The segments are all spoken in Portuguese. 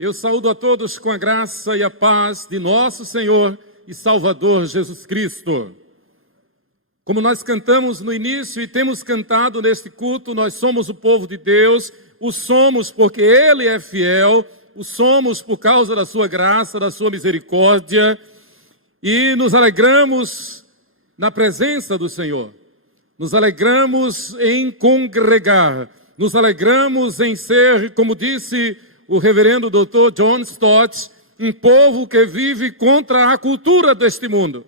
Eu saúdo a todos com a graça e a paz de nosso Senhor e Salvador Jesus Cristo. Como nós cantamos no início e temos cantado neste culto, nós somos o povo de Deus, o somos porque Ele é fiel, o somos por causa da sua graça, da sua misericórdia, e nos alegramos na presença do Senhor, nos alegramos em congregar, nos alegramos em ser, como disse o reverendo Dr. John Stott, um povo que vive contra a cultura deste mundo.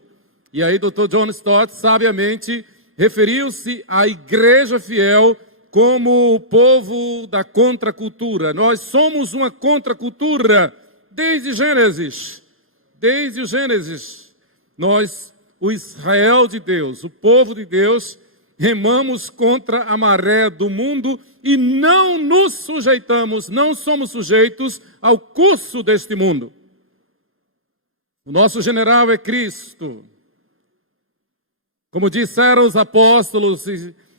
E aí Dr. John Stott, sabiamente, referiu-se à igreja fiel como o povo da contracultura. Nós somos uma contracultura desde Gênesis. Desde o Gênesis, nós, o Israel de Deus, o povo de Deus, remamos contra a maré do mundo e não nos sujeitamos, não somos sujeitos ao curso deste mundo. O nosso general é Cristo. Como disseram os apóstolos,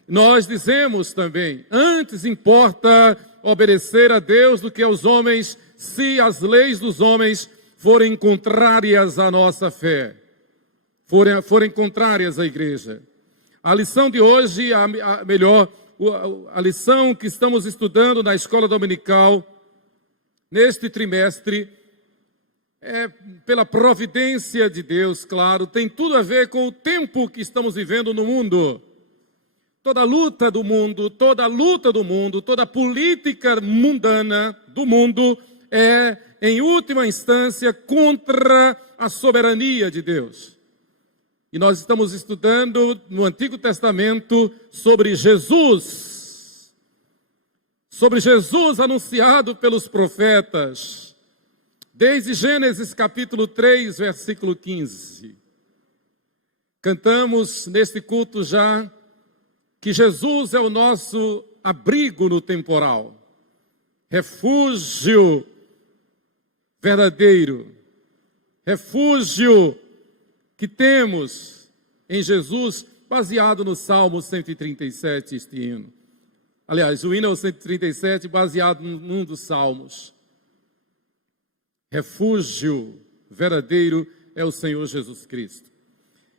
nós dizemos também, antes importa obedecer a Deus do que aos homens, se as leis dos homens forem contrárias à nossa fé, forem contrárias à igreja. A lição de hoje, a lição que estamos estudando na escola dominical, neste trimestre, pela providência de Deus, claro, tem tudo a ver com o tempo que estamos vivendo no mundo. Toda a luta do mundo, toda a política mundana do mundo é, em última instância, contra a soberania de Deus. E nós estamos estudando no Antigo Testamento sobre Jesus anunciado pelos profetas, desde Gênesis capítulo 3, versículo 15. Cantamos neste culto já que Jesus é o nosso abrigo no temporal, refúgio verdadeiro, refúgio que temos em Jesus, baseado no Salmo 137, este hino. Aliás, o hino é o 137, baseado num dos Salmos. Refúgio verdadeiro é o Senhor Jesus Cristo.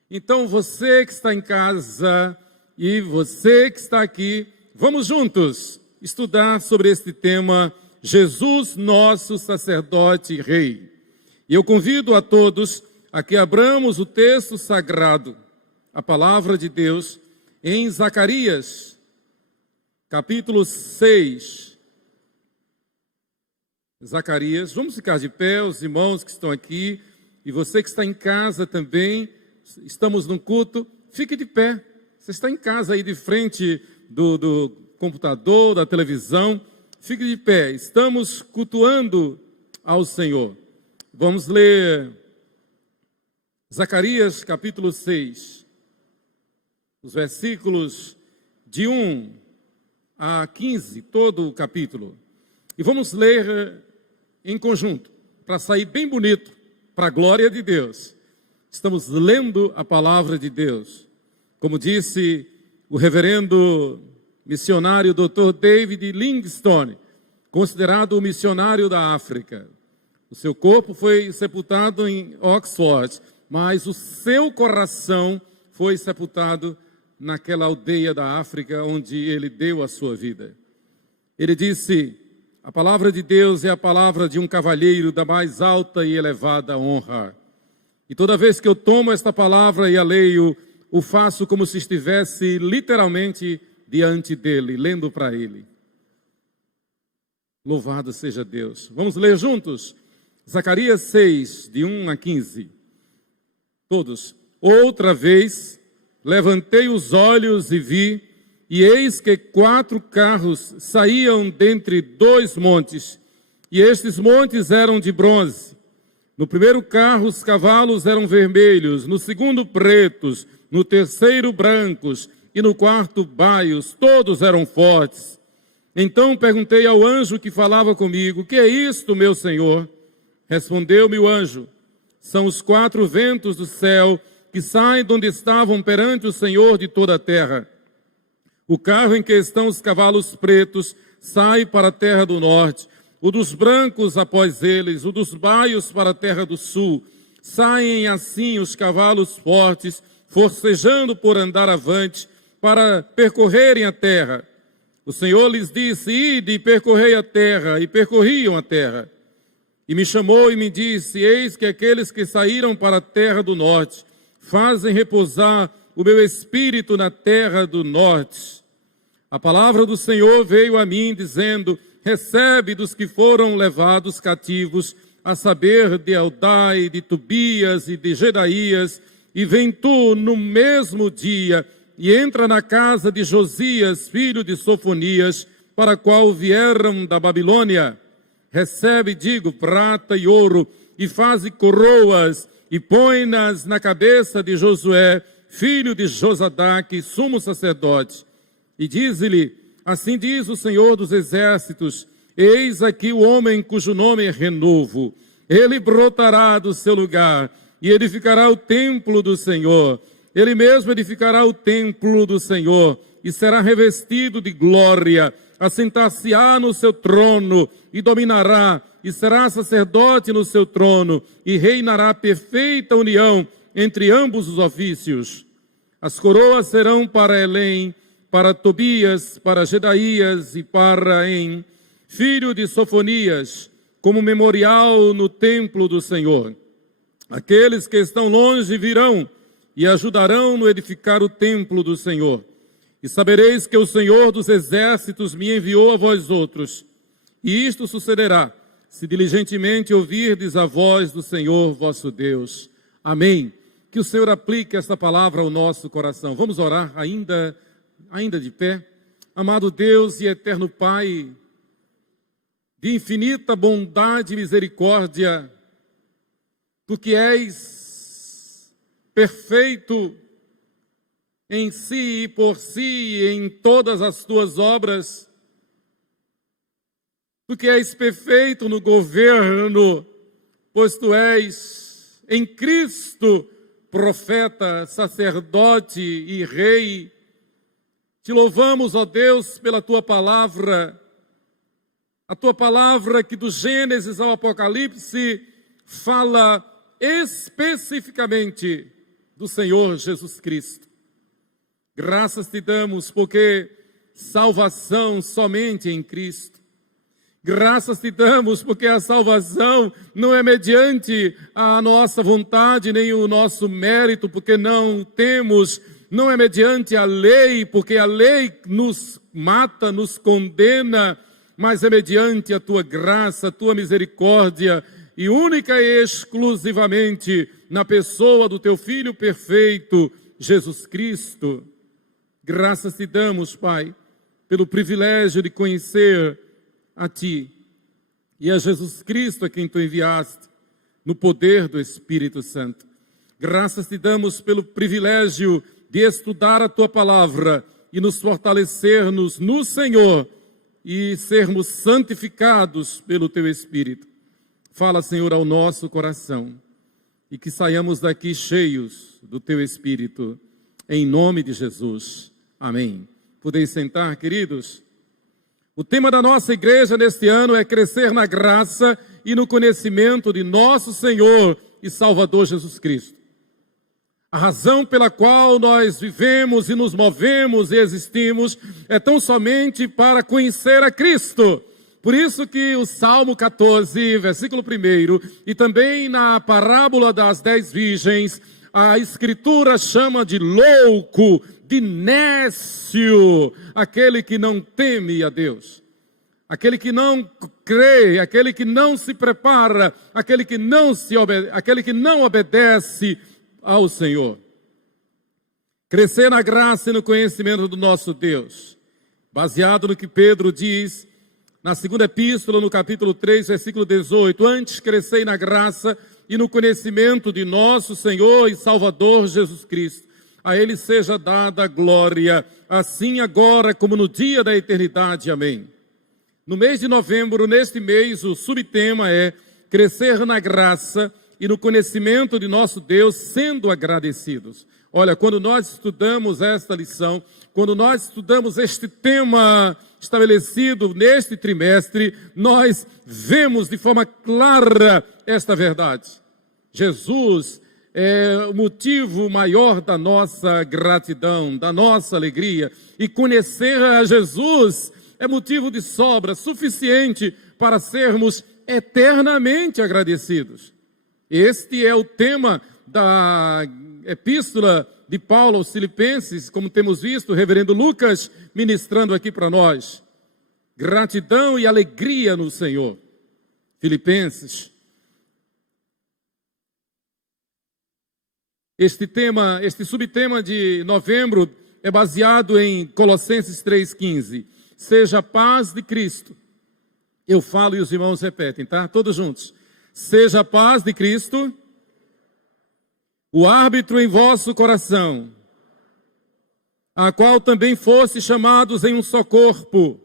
Então, você que está em casa e você que está aqui, vamos juntos estudar sobre este tema, Jesus, nosso sacerdote e rei. E eu convido a todos a que abramos o texto sagrado, a palavra de Deus, em Zacarias, capítulo 6. Zacarias, vamos ficar de pé, os irmãos que estão aqui, e você que está em casa também, estamos num culto, fique de pé. Você está em casa aí de frente do computador, da televisão, fique de pé, estamos cultuando ao Senhor. Vamos ler Zacarias capítulo 6, os versículos de 1 a 15, todo o capítulo. E vamos ler em conjunto, para sair bem bonito, para a glória de Deus. Estamos lendo a palavra de Deus. Como disse o reverendo missionário Dr. David Livingstone, considerado o missionário da África. O seu corpo foi sepultado em Oxford, mas o seu coração foi sepultado naquela aldeia da África onde ele deu a sua vida. Ele disse: a palavra de Deus é a palavra de um cavalheiro da mais alta e elevada honra. E toda vez que eu tomo esta palavra e a leio, o faço como se estivesse literalmente diante dele, lendo para ele. Louvado seja Deus. Vamos ler juntos? Zacarias 6, de 1 a 15. Todos. Outra vez, levantei os olhos e vi, e eis que 4 carros saíam dentre 2 montes, e estes montes eram de bronze. No primeiro carro os cavalos eram vermelhos, no segundo pretos, no terceiro brancos, e no quarto baios, todos eram fortes. Então perguntei ao anjo que falava comigo: que é isto, meu senhor? Respondeu-me o anjo: são os 4 ventos do céu que saem de onde estavam perante o Senhor de toda a terra. O carro em que estão os cavalos pretos sai para a terra do norte, o dos brancos após eles, o dos baios para a terra do sul. Saem assim os cavalos fortes, forcejando por andar avante, para percorrerem a terra. O Senhor lhes disse: ide e percorrei a terra, e percorriam a terra. E me chamou e me disse: eis que aqueles que saíram para a terra do norte fazem repousar o meu espírito na terra do norte. A palavra do Senhor veio a mim, dizendo: recebe dos que foram levados cativos, a saber, de Eldai, de Tobias e de Jedaías, e vem tu no mesmo dia, e entra na casa de Josias, filho de Sofonias, para a qual vieram da Babilônia. Recebe, digo, prata e ouro, e faze coroas, e põe-nas na cabeça de Josué, filho de Josadaque, sumo sacerdote. E diz-lhe: assim diz o Senhor dos Exércitos: eis aqui o homem cujo nome é Renovo. Ele brotará do seu lugar e edificará o templo do Senhor. Ele mesmo edificará o templo do Senhor e será revestido de glória. Assentar-se-á no seu trono e dominará, e será sacerdote no seu trono, e reinará perfeita união entre ambos os ofícios. As coroas serão para Elém, para Tobias, para Jedaías e para En, filho de Sofonias, como memorial no templo do Senhor. Aqueles que estão longe virão e ajudarão no edificar o templo do Senhor. E sabereis que o Senhor dos Exércitos me enviou a vós outros. E isto sucederá, se diligentemente ouvirdes a voz do Senhor vosso Deus. Amém. Que o Senhor aplique esta palavra ao nosso coração. Vamos orar ainda de pé. Amado Deus e eterno Pai, de infinita bondade e misericórdia, Tu que és perfeito em si e por si e em todas as Tuas obras, Tu que és perfeito no governo, pois Tu és em Cristo profeta, sacerdote e rei. Te louvamos, ó Deus, pela Tua palavra, a Tua palavra que do Gênesis ao Apocalipse fala especificamente do Senhor Jesus Cristo. Graças Te damos porque salvação somente em Cristo. Graças Te damos porque a salvação não é mediante a nossa vontade nem o nosso mérito, porque não temos. Não é mediante a lei, porque a lei nos mata, nos condena, mas é mediante a Tua graça, a Tua misericórdia, e única e exclusivamente na pessoa do Teu Filho perfeito, Jesus Cristo. Graças Te damos, Pai, pelo privilégio de conhecer a Ti e a Jesus Cristo a quem Tu enviaste, no poder do Espírito Santo. Graças Te damos pelo privilégio de estudar a Tua palavra e nos fortalecermos no Senhor e sermos santificados pelo Teu Espírito. Fala, Senhor, ao nosso coração e que saiamos daqui cheios do Teu Espírito, em nome de Jesus. Amém. Podeis sentar, queridos? O tema da nossa igreja neste ano é crescer na graça e no conhecimento de nosso Senhor e Salvador Jesus Cristo. A razão pela qual nós vivemos e nos movemos e existimos é tão somente para conhecer a Cristo. Por isso que o Salmo 14, versículo 1, e também na parábola das 10 virgens, a Escritura chama de louco, de nécio, aquele que não teme a Deus, aquele que não crê, aquele que não se prepara, aquele que não obedece ao Senhor. Crescer na graça e no conhecimento do nosso Deus, baseado no que Pedro diz na segunda epístola, no capítulo 3, versículo 18, antes crescei na graça e no conhecimento de nosso Senhor e Salvador Jesus Cristo. A Ele seja dada a glória, assim agora como no dia da eternidade. Amém. No mês de novembro, neste mês, o subtema é crescer na graça e no conhecimento de nosso Deus, sendo agradecidos. Olha, quando nós estudamos esta lição, quando nós estudamos este tema estabelecido neste trimestre, nós vemos de forma clara esta verdade. Jesus é o motivo maior da nossa gratidão, da nossa alegria. E conhecer a Jesus é motivo de sobra, suficiente para sermos eternamente agradecidos. Este é o tema da epístola de Paulo aos Filipenses, como temos visto o reverendo Lucas ministrando aqui para nós. Gratidão e alegria no Senhor. Filipenses. Este subtema de novembro é baseado em Colossenses 3,15. Seja a paz de Cristo. Eu falo e os irmãos repetem, tá? Todos juntos. Seja a paz de Cristo o árbitro em vosso coração, a qual também foste chamados em um só corpo,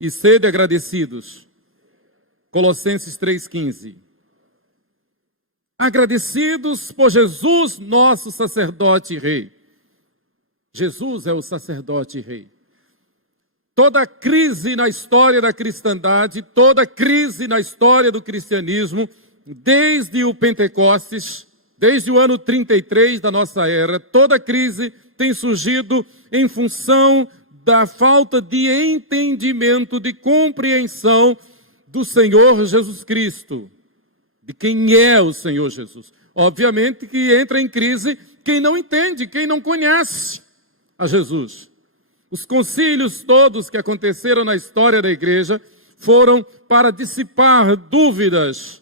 e sede agradecidos. Colossenses 3,15. Agradecidos por Jesus, nosso sacerdote e rei. Jesus é o sacerdote e rei. Toda crise na história da cristandade, toda crise na história do cristianismo, desde o Pentecostes, desde o ano 33 da nossa era, toda crise tem surgido em função da falta de entendimento, de compreensão do Senhor Jesus Cristo, de quem é o Senhor Jesus. Obviamente que entra em crise quem não entende, quem não conhece a Jesus. Os concílios todos que aconteceram na história da igreja foram para dissipar dúvidas.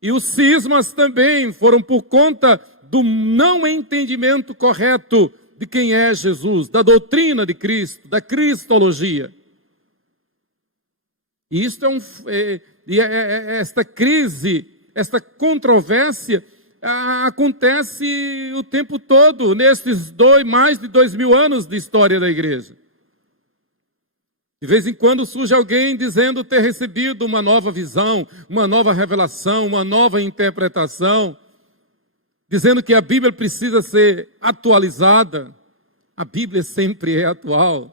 E os cismas também foram por conta do não entendimento correto de quem é Jesus, da doutrina de Cristo, da cristologia. E isto esta crise, esta controvérsia acontece o tempo todo, nestes mais de 2000 anos de história da igreja. De vez em quando surge alguém dizendo ter recebido uma nova visão, uma nova revelação, uma nova interpretação, dizendo que a Bíblia precisa ser atualizada. A Bíblia sempre é atual.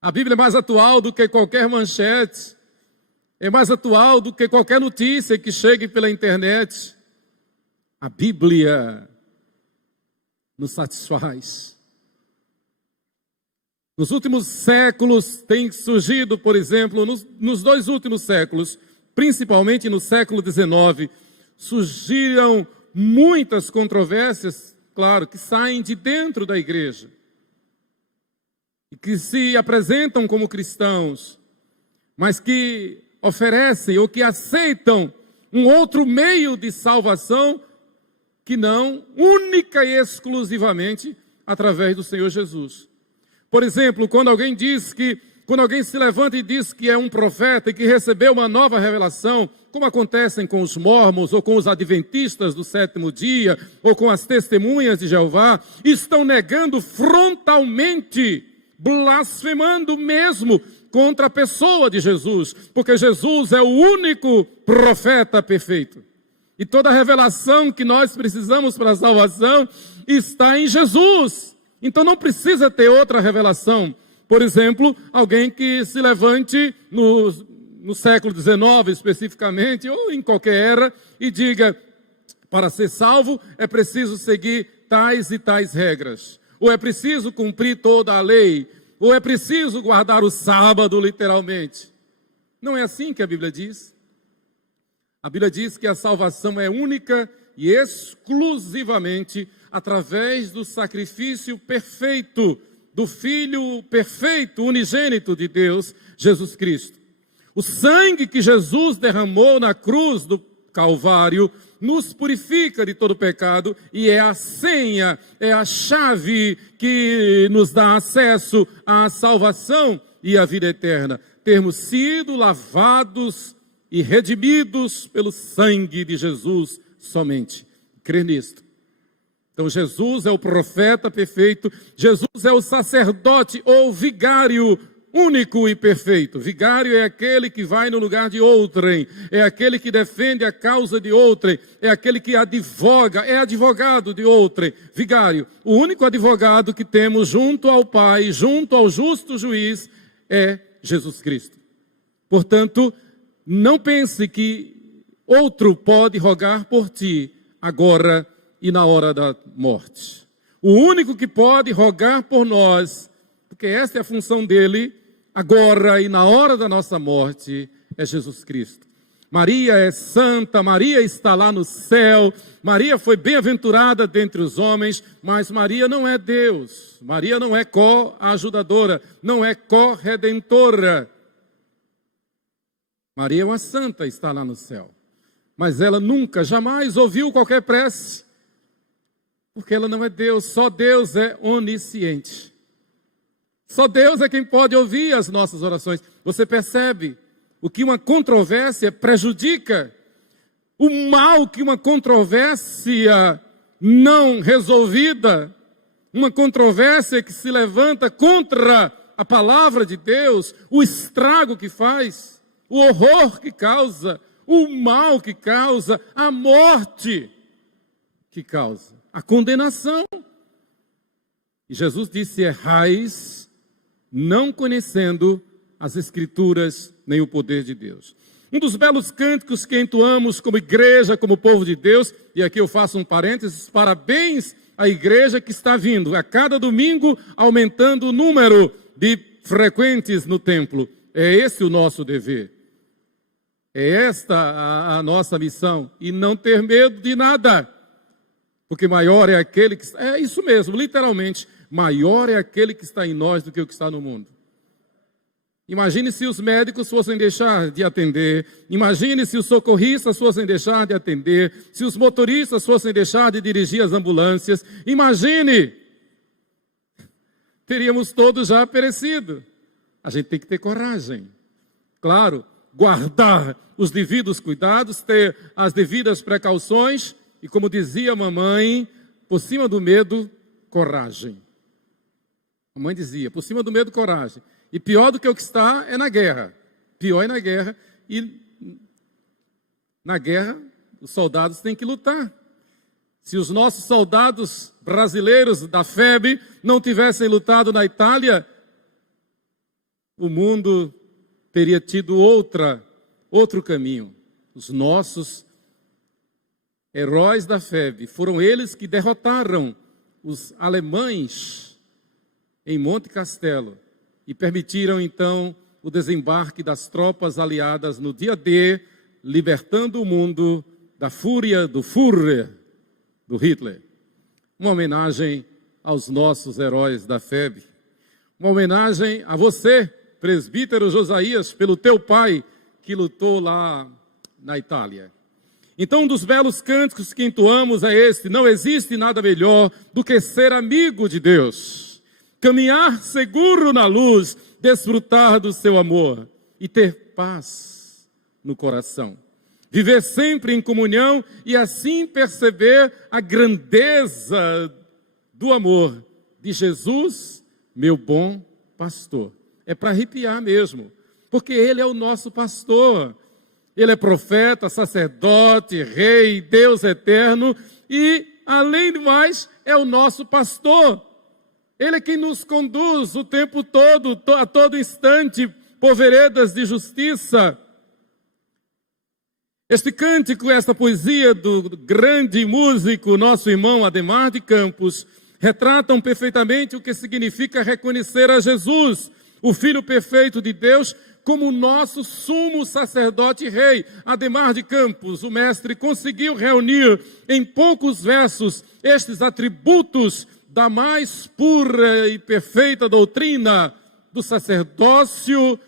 A Bíblia é mais atual do que qualquer manchete, é mais atual do que qualquer notícia que chegue pela internet. A Bíblia nos satisfaz. Nos últimos séculos tem surgido, por exemplo, nos 2 últimos séculos, principalmente no século XIX, surgiram muitas controvérsias, claro, que saem de dentro da igreja e que se apresentam como cristãos, mas que oferecem ou que aceitam um outro meio de salvação que não única e exclusivamente através do Senhor Jesus. Por exemplo, quando alguém se levanta e diz que é um profeta e que recebeu uma nova revelação, como acontecem com os mormons ou com os adventistas do 7º dia, ou com as testemunhas de Jeová, estão negando frontalmente, blasfemando mesmo contra a pessoa de Jesus, porque Jesus é o único profeta perfeito. E toda a revelação que nós precisamos para a salvação está em Jesus. Então não precisa ter outra revelação. Por exemplo, alguém que se levante no século XIX especificamente, ou em qualquer era, e diga, para ser salvo é preciso seguir tais e tais regras. Ou é preciso cumprir toda a lei. Ou é preciso guardar o sábado, literalmente. Não é assim que a Bíblia diz. A Bíblia diz que a salvação é única e exclusivamente através do sacrifício perfeito do Filho perfeito, unigênito de Deus, Jesus Cristo. O sangue que Jesus derramou na cruz do Calvário nos purifica de todo pecado e é a senha, é a chave que nos dá acesso à salvação e à vida eterna. Termos sido lavados e redimidos pelo sangue de Jesus somente. Crê nisto. Então Jesus é o profeta perfeito, Jesus é o sacerdote ou vigário único e perfeito. Vigário é aquele que vai no lugar de outrem, é aquele que defende a causa de outrem, é aquele que advoga, é advogado de outrem. Vigário, o único advogado que temos junto ao Pai, junto ao justo juiz, é Jesus Cristo. Portanto, não pense que outro pode rogar por ti agora e na hora da morte. O único que pode rogar por nós, porque essa é a função dele, agora e na hora da nossa morte, é Jesus Cristo. Maria é santa, Maria está lá no céu, Maria foi bem-aventurada dentre os homens, mas Maria não é Deus, Maria não é co-ajudadora, não é co-redentora. Maria é uma santa, está lá no céu, mas ela nunca, jamais ouviu qualquer prece, porque ela não é Deus, só Deus é onisciente. Só Deus é quem pode ouvir as nossas orações. Você percebe o que uma controvérsia prejudica? O mal que uma controvérsia não resolvida, uma controvérsia que se levanta contra a palavra de Deus, o estrago que faz, o horror que causa, o mal que causa, a morte que causa, a condenação. E Jesus disse: errais, não conhecendo as Escrituras nem o poder de Deus. Um dos belos cânticos que entoamos como igreja, como povo de Deus, e aqui eu faço um parênteses, parabéns à igreja que está vindo, a cada domingo aumentando o número de frequentes no templo. É esse o nosso dever. É esta a nossa missão, e não ter medo de nada, porque maior é aquele que... É isso mesmo, literalmente, maior é aquele que está em nós do que o que está no mundo. Imagine se os médicos fossem deixar de atender, imagine se os socorristas fossem deixar de atender, se os motoristas fossem deixar de dirigir as ambulâncias, imagine, teríamos todos já perecido. A gente tem que ter coragem, claro, guardar os devidos cuidados, ter as devidas precauções e, como dizia a mamãe, por cima do medo, coragem. A mãe dizia, por cima do medo, coragem. E pior do que o que está é na guerra. Pior é na guerra. E na guerra, os soldados têm que lutar. Se os nossos soldados brasileiros da FEB não tivessem lutado na Itália, o mundo teria tido outro caminho. Os nossos heróis da FEB, foram eles que derrotaram os alemães em Monte Castelo e permitiram então o desembarque das tropas aliadas no dia D, libertando o mundo da fúria do Führer, do Hitler. Uma homenagem aos nossos heróis da FEB. Uma homenagem a você, presbítero Josias, pelo teu pai que lutou lá na Itália. Então, um dos belos cânticos que entoamos é este: não existe nada melhor do que ser amigo de Deus, caminhar seguro na luz, desfrutar do seu amor e ter paz no coração. Viver sempre em comunhão e assim perceber a grandeza do amor de Jesus, meu bom pastor. É para arrepiar mesmo, porque Ele é o nosso pastor. Ele é profeta, sacerdote, rei, Deus eterno e, além do mais, é o nosso pastor. Ele é quem nos conduz o tempo todo, a todo instante, por veredas de justiça. Este cântico, esta poesia do grande músico, nosso irmão Ademar de Campos, retratam perfeitamente o que significa reconhecer a Jesus, o Filho perfeito de Deus, como o nosso sumo sacerdote e rei. Ademar de Campos, o mestre, conseguiu reunir em poucos versos estes atributos da mais pura e perfeita doutrina do sacerdócio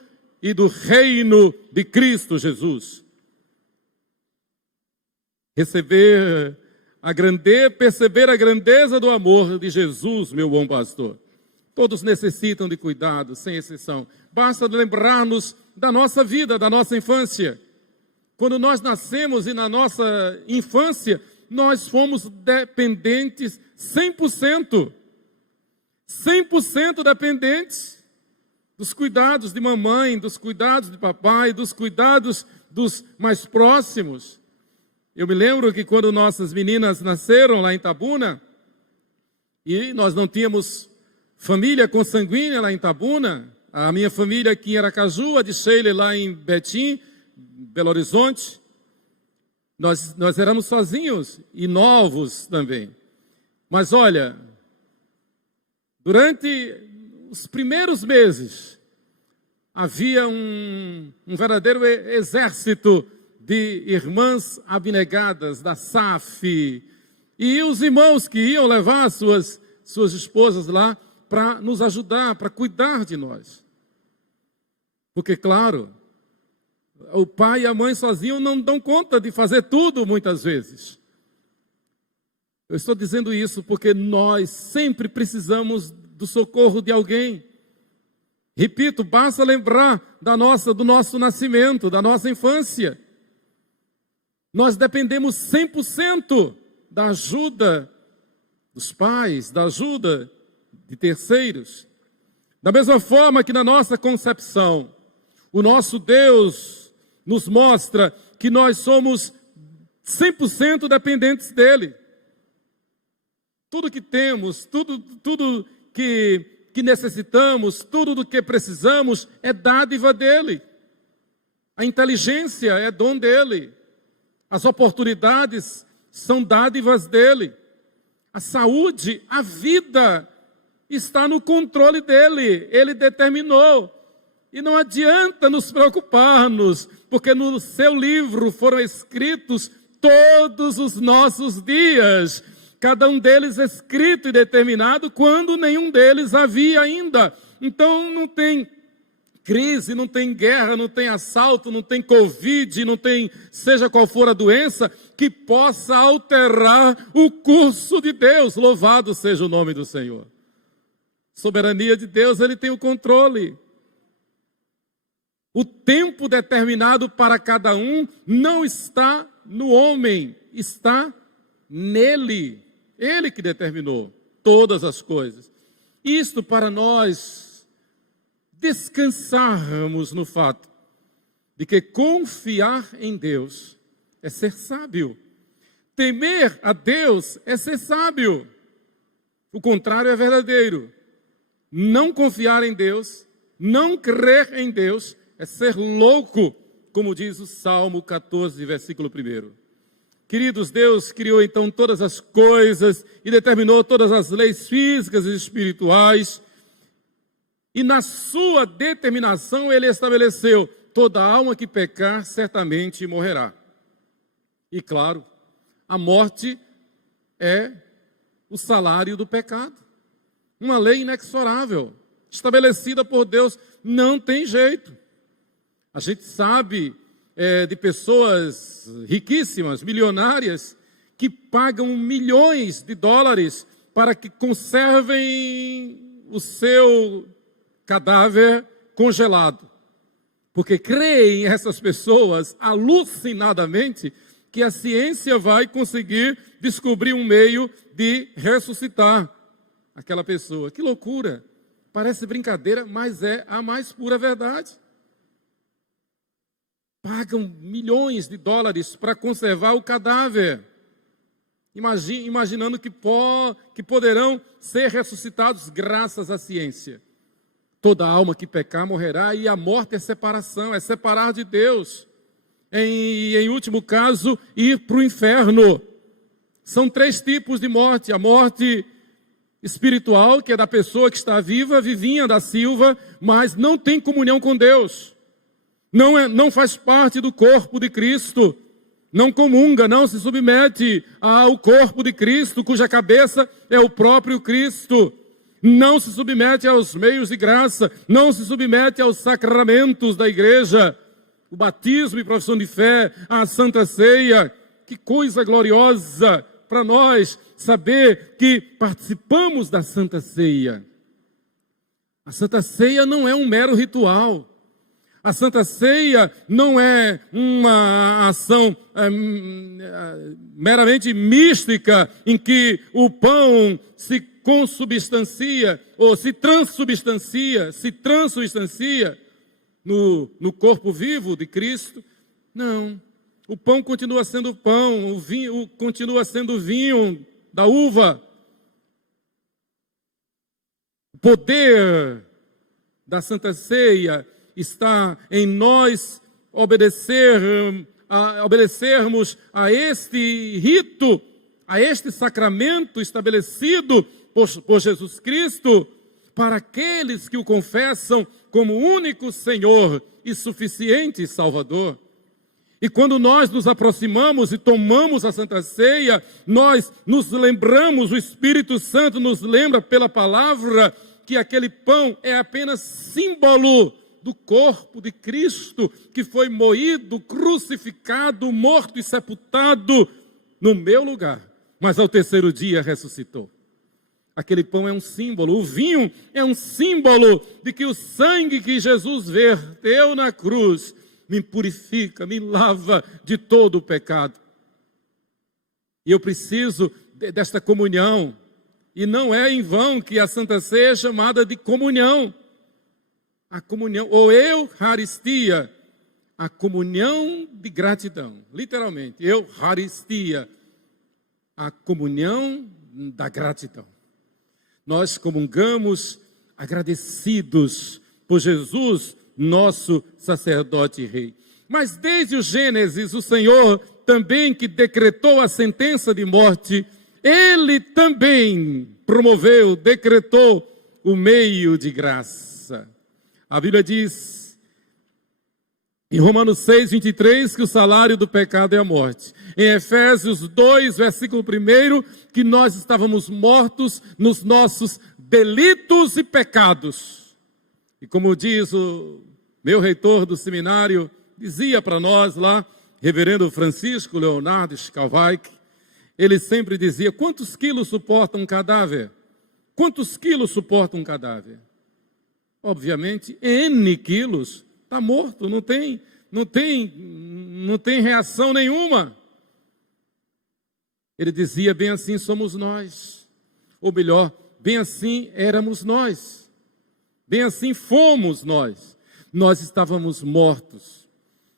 e do reino de Cristo Jesus. Perceber a grandeza do amor de Jesus, meu bom pastor. Todos necessitam de cuidado, sem exceção. Basta lembrar-nos da nossa vida, da nossa infância. Quando nós nascemos e na nossa infância, nós fomos dependentes 100%. 100% dependentes dos cuidados de mamãe, dos cuidados de papai, dos cuidados dos mais próximos. Eu me lembro que quando nossas meninas nasceram lá em Itabuna, e nós não tínhamos família consanguínea lá em Itabuna, a minha família aqui em Aracaju, a de Sheila lá em Betim, Belo Horizonte, nós éramos sozinhos e novos também. Mas olha, durante os primeiros meses, havia um verdadeiro exército de irmãs abnegadas da SAF, e os irmãos que iam levar suas esposas lá para nos ajudar, para cuidar de nós. Porque, claro, o pai e a mãe sozinhos não dão conta de fazer tudo muitas vezes. Eu estou dizendo isso porque nós sempre precisamos do socorro de alguém. Repito, basta lembrar do nosso nascimento, da nossa infância. Nós dependemos 100% da ajuda dos pais, da ajuda de terceiros. Da mesma forma que na nossa concepção, o nosso Deus nos mostra que nós somos 100% dependentes dele. Tudo que temos, tudo que necessitamos, tudo do que precisamos é dádiva dele. A inteligência é dom dele. As oportunidades são dádivas dele. A saúde, a vida está no controle dele. Ele determinou. E não adianta nos preocuparmos, porque no seu livro foram escritos todos os nossos dias, cada um deles escrito e determinado quando nenhum deles havia ainda. Então não tem crise, não tem guerra, não tem assalto, não tem Covid, não tem seja qual for a doença que possa alterar o curso de Deus. Louvado seja o nome do Senhor. Soberania de Deus, ele tem o controle. O tempo determinado para cada um não está no homem, está nele. Ele que determinou todas as coisas. Isto para nós descansarmos no fato de que confiar em Deus é ser sábio. Temer a Deus é ser sábio. O contrário é verdadeiro. Não confiar em Deus, não crer em Deus, é ser louco, como diz o Salmo 14, versículo 1. Queridos, Deus criou então todas as coisas e determinou todas as leis físicas e espirituais. E na sua determinação ele estabeleceu: toda alma que pecar certamente morrerá. E claro, a morte é o salário do pecado. Uma lei inexorável, estabelecida por Deus, não tem jeito. A gente sabe de pessoas riquíssimas, milionárias, que pagam milhões de dólares para que conservem o seu cadáver congelado. Porque creem essas pessoas alucinadamente que a ciência vai conseguir descobrir um meio de ressuscitar aquela pessoa. Que loucura! Parece brincadeira, mas é a mais pura verdade. Pagam milhões de dólares para conservar o cadáver, imaginando que poderão ser ressuscitados graças à ciência. Toda alma que pecar morrerá, e a morte é separação, é separar de Deus. Em último caso, ir para o inferno. São 3 tipos de morte: a morte espiritual, que é da pessoa que está viva, vivinha da Silva, mas não tem comunhão com Deus. Não faz parte do corpo de Cristo, não comunga, não se submete ao corpo de Cristo, cuja cabeça é o próprio Cristo, não se submete aos meios de graça, não se submete aos sacramentos da igreja, o batismo e profissão de fé, a Santa Ceia. Que coisa gloriosa para nós saber que participamos da Santa Ceia. A Santa Ceia não é um mero ritual. A Santa Ceia não é uma ação meramente mística, em que o pão se consubstancia, ou se transubstancia no corpo vivo de Cristo. Não, o pão continua sendo pão, o vinho continua sendo vinho da uva. O poder da Santa Ceia está em nós obedecermos a este rito, a este sacramento estabelecido por Jesus Cristo, para aqueles que o confessam como único Senhor e suficiente Salvador. E quando nós nos aproximamos e tomamos a Santa Ceia, nós nos lembramos, o Espírito Santo nos lembra pela palavra, que aquele pão é apenas símbolo do corpo de Cristo, que foi moído, crucificado, morto e sepultado no meu lugar, mas ao terceiro dia ressuscitou. Aquele pão é um símbolo, o vinho é um símbolo de que o sangue que Jesus verteu na cruz me purifica, me lava de todo o pecado. E eu preciso desta comunhão. E não é em vão que a Santa Ceia é chamada de comunhão. A comunhão, ou Eucaristia, a comunhão de gratidão. Literalmente, Eucaristia, a comunhão da gratidão. Nós comungamos agradecidos por Jesus, nosso sacerdote e rei. Mas desde o Gênesis, o Senhor também que decretou a sentença de morte, Ele também promoveu, decretou o meio de graça. A Bíblia diz, em Romanos 6, 23, que o salário do pecado é a morte. Em Efésios 2, versículo 1, que nós estávamos mortos nos nossos delitos e pecados. E como diz o meu reitor do seminário, dizia para nós lá, reverendo Francisco Leonardo Schalweik, ele sempre dizia, quantos quilos suporta um cadáver? Quantos quilos suporta um cadáver? Obviamente, N quilos, está morto, não tem reação nenhuma. Ele dizia, bem assim somos nós. Ou melhor, bem assim éramos nós. Bem assim fomos nós. Nós estávamos mortos.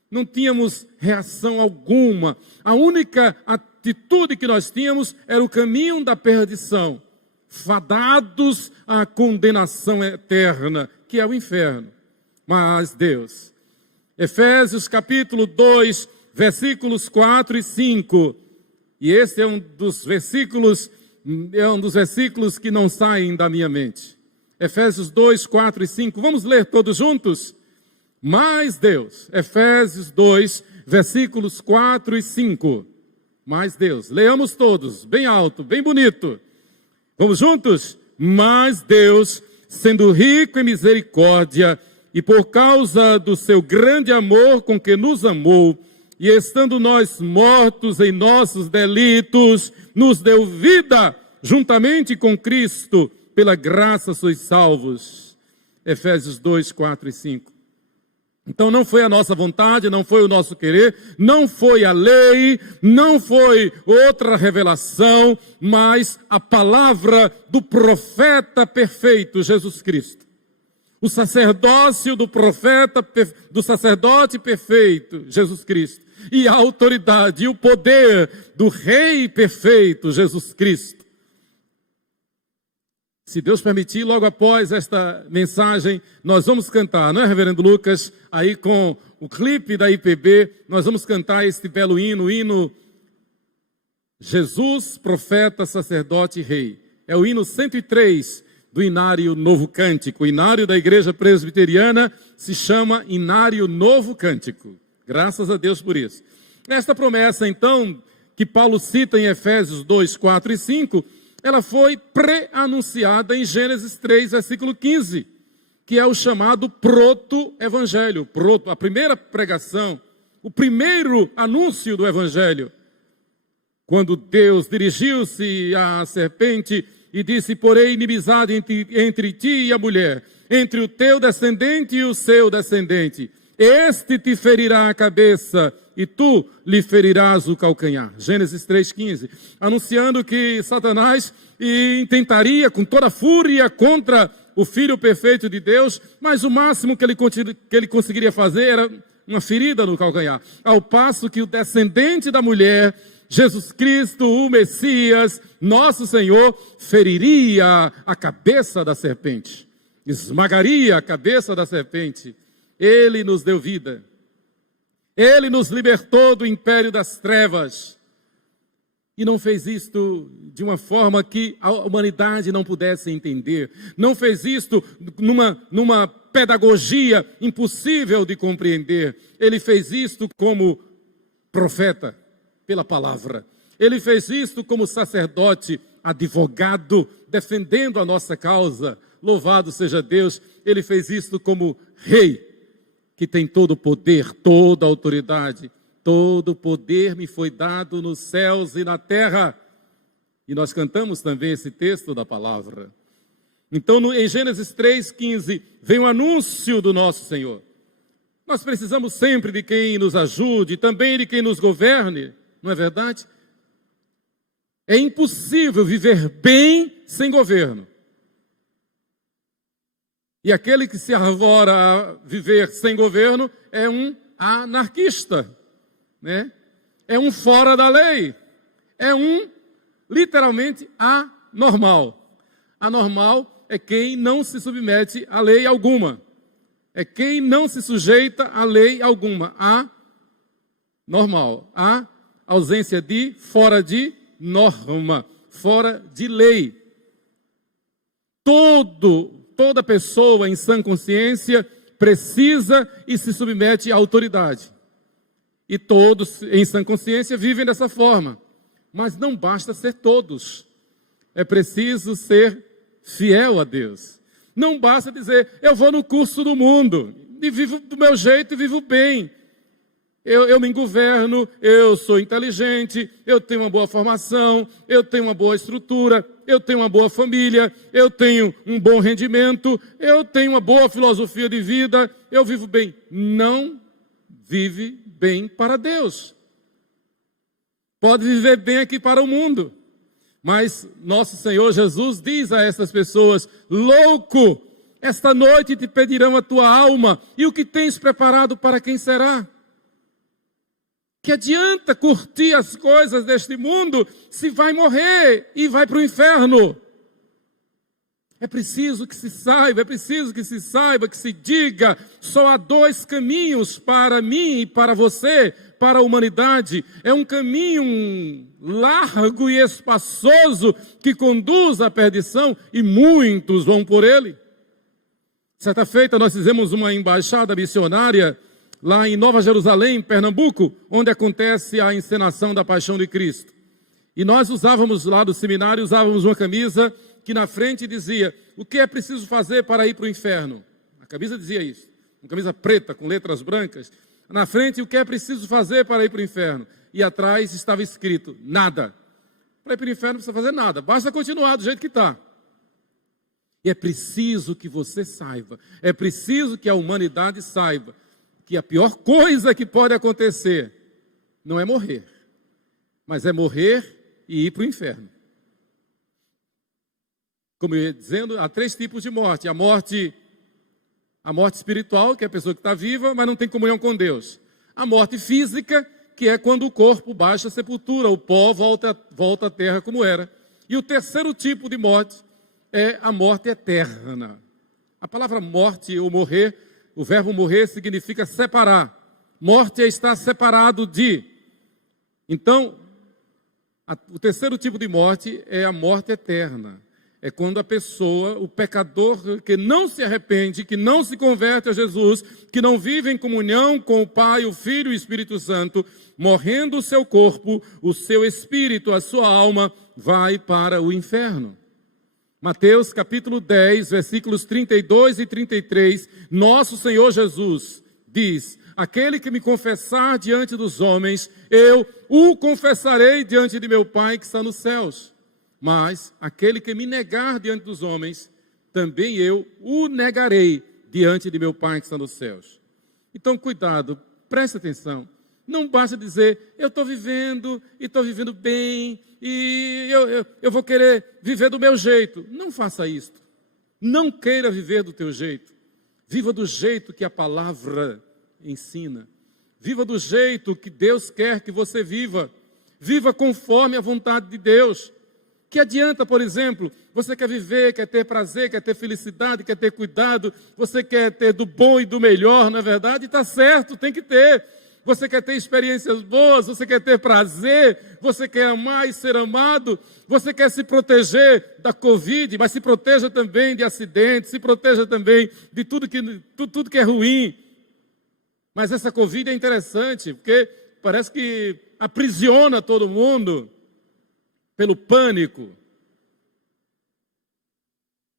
Não tínhamos reação alguma. A única atitude que nós tínhamos era o caminho da perdição. Fadados à condenação eterna, que é o inferno. Mas Deus, Efésios capítulo 2, versículos 4 e 5, e esse é um dos versículos que não saem da minha mente. Efésios 2, 4 e 5, vamos ler todos juntos? Mas Deus, Efésios 2, versículos 4 e 5, mas Deus, leamos todos, bem alto, bem bonito, vamos juntos? Mas Deus, sendo rico em misericórdia, e por causa do seu grande amor com que nos amou, e estando nós mortos em nossos delitos, nos deu vida juntamente com Cristo, pela graça sois salvos. Efésios 2, 4 e 5. Então não foi a nossa vontade, não foi o nosso querer, não foi a lei, não foi outra revelação, mas a palavra do profeta perfeito, Jesus Cristo. O sacerdócio do profeta, do sacerdote perfeito, Jesus Cristo. E a autoridade e o poder do rei perfeito, Jesus Cristo. Se Deus permitir, logo após esta mensagem, nós vamos cantar, não é, reverendo Lucas? Aí com o clipe da IPB, nós vamos cantar este belo hino, o hino Jesus, Profeta, Sacerdote e Rei. É o hino 103 do Inário Novo Cântico. O Inário da Igreja Presbiteriana se chama Inário Novo Cântico. Graças a Deus por isso. Esta promessa, então, que Paulo cita em Efésios 2, 4 e 5, ela foi pré-anunciada em Gênesis 3, versículo 15, que é o chamado proto-evangelho, a primeira pregação, o primeiro anúncio do evangelho. Quando Deus dirigiu-se à serpente e disse, porém inimizade entre ti e a mulher, entre o teu descendente e o seu descendente, este te ferirá a cabeça e tu lhe ferirás o calcanhar. Gênesis 3,15. Anunciando que Satanás e intentaria com toda a fúria contra o Filho perfeito de Deus, mas o máximo que ele conseguiria fazer era uma ferida no calcanhar. Ao passo que o descendente da mulher, Jesus Cristo, o Messias, nosso Senhor, feriria a cabeça da serpente, esmagaria a cabeça da serpente. Ele nos deu vida. Ele nos libertou do império das trevas. E não fez isto de uma forma que a humanidade não pudesse entender. Não fez isto numa pedagogia impossível de compreender. Ele fez isto como profeta, pela palavra. Ele fez isto como sacerdote, advogado, defendendo a nossa causa. Louvado seja Deus. Ele fez isto como rei, que tem todo o poder, toda a autoridade. Todo o poder me foi dado nos céus e na terra. E nós cantamos também esse texto da palavra. Então, em Gênesis 3,15, vem o anúncio do nosso Senhor. Nós precisamos sempre de quem nos ajude, também de quem nos governe, não é verdade? É impossível viver bem sem governo. E aquele que se arvora a viver sem governo é um anarquista, né? É um fora da lei, é um literalmente anormal. Anormal é quem não se submete a lei alguma, é quem não se sujeita a lei alguma. Anormal, a ausência de, fora de norma, fora de lei. Toda pessoa em sã consciência precisa e se submete à autoridade. E todos em sã consciência vivem dessa forma. Mas não basta ser todos. É preciso ser fiel a Deus. Não basta dizer, eu vou no curso do mundo, e vivo do meu jeito e vivo bem. Eu me governo, eu sou inteligente, eu tenho uma boa formação, eu tenho uma boa estrutura, eu tenho uma boa família, eu tenho um bom rendimento, eu tenho uma boa filosofia de vida, eu vivo bem. Não vive bem para Deus. Pode viver bem aqui para o mundo. Mas nosso Senhor Jesus diz a essas pessoas, louco, esta noite te pedirão a tua alma, e o que tens preparado para quem será? Que adianta curtir as coisas deste mundo se vai morrer e vai para o inferno? É preciso que se saiba, que se diga, só há dois caminhos para mim e para você, para a humanidade. É um caminho largo e espaçoso que conduz à perdição e muitos vão por ele. Certa feita nós fizemos uma embaixada missionária lá em Nova Jerusalém, Pernambuco, onde acontece a encenação da Paixão de Cristo. E nós usávamos lá do seminário, usávamos uma camisa que na frente dizia, o que é preciso fazer para ir para o inferno? A camisa dizia isso, uma camisa preta com letras brancas. Na frente, o que é preciso fazer para ir para o inferno? E atrás estava escrito, nada. Para ir para o inferno não precisa fazer nada, basta continuar do jeito que está. E é preciso que você saiba, é preciso que a humanidade saiba, que a pior coisa que pode acontecer não é morrer, mas é morrer e ir para o inferno. Como eu ia dizendo, há três tipos de morte. A morte espiritual, que é a pessoa que está viva, mas não tem comunhão com Deus. A morte física, que é quando o corpo baixa a sepultura, o pó volta à terra como era. E o terceiro tipo de morte é a morte eterna. A palavra morte ou morrer, o verbo morrer significa separar. Morte é estar separado de. Então, o terceiro tipo de morte é a morte eterna. É quando a pessoa, o pecador que não se arrepende, que não se converte a Jesus, que não vive em comunhão com o Pai, o Filho e o Espírito Santo, morrendo o seu corpo, o seu espírito, a sua alma, vai para o inferno. Mateus capítulo 10, versículos 32 e 33, nosso Senhor Jesus diz, aquele que me confessar diante dos homens, eu o confessarei diante de meu Pai que está nos céus. Mas aquele que me negar diante dos homens, também eu o negarei diante de meu Pai que está nos céus. Então, cuidado, preste atenção. Não basta dizer, eu estou vivendo e estou vivendo bem e eu vou querer viver do meu jeito. Não faça isto. Não queira viver do teu jeito. Viva do jeito que a palavra ensina. Viva do jeito que Deus quer que você viva. Viva conforme a vontade de Deus. Que adianta, por exemplo, você quer viver, quer ter prazer, quer ter felicidade, quer ter cuidado, você quer ter do bom e do melhor, não é verdade? Está certo, tem que ter. Você quer ter experiências boas, você quer ter prazer, você quer amar e ser amado, você quer se proteger da Covid, mas se proteja também de acidentes, se proteja também de tudo que é ruim. Mas essa Covid é interessante, porque parece que aprisiona todo mundo pelo pânico.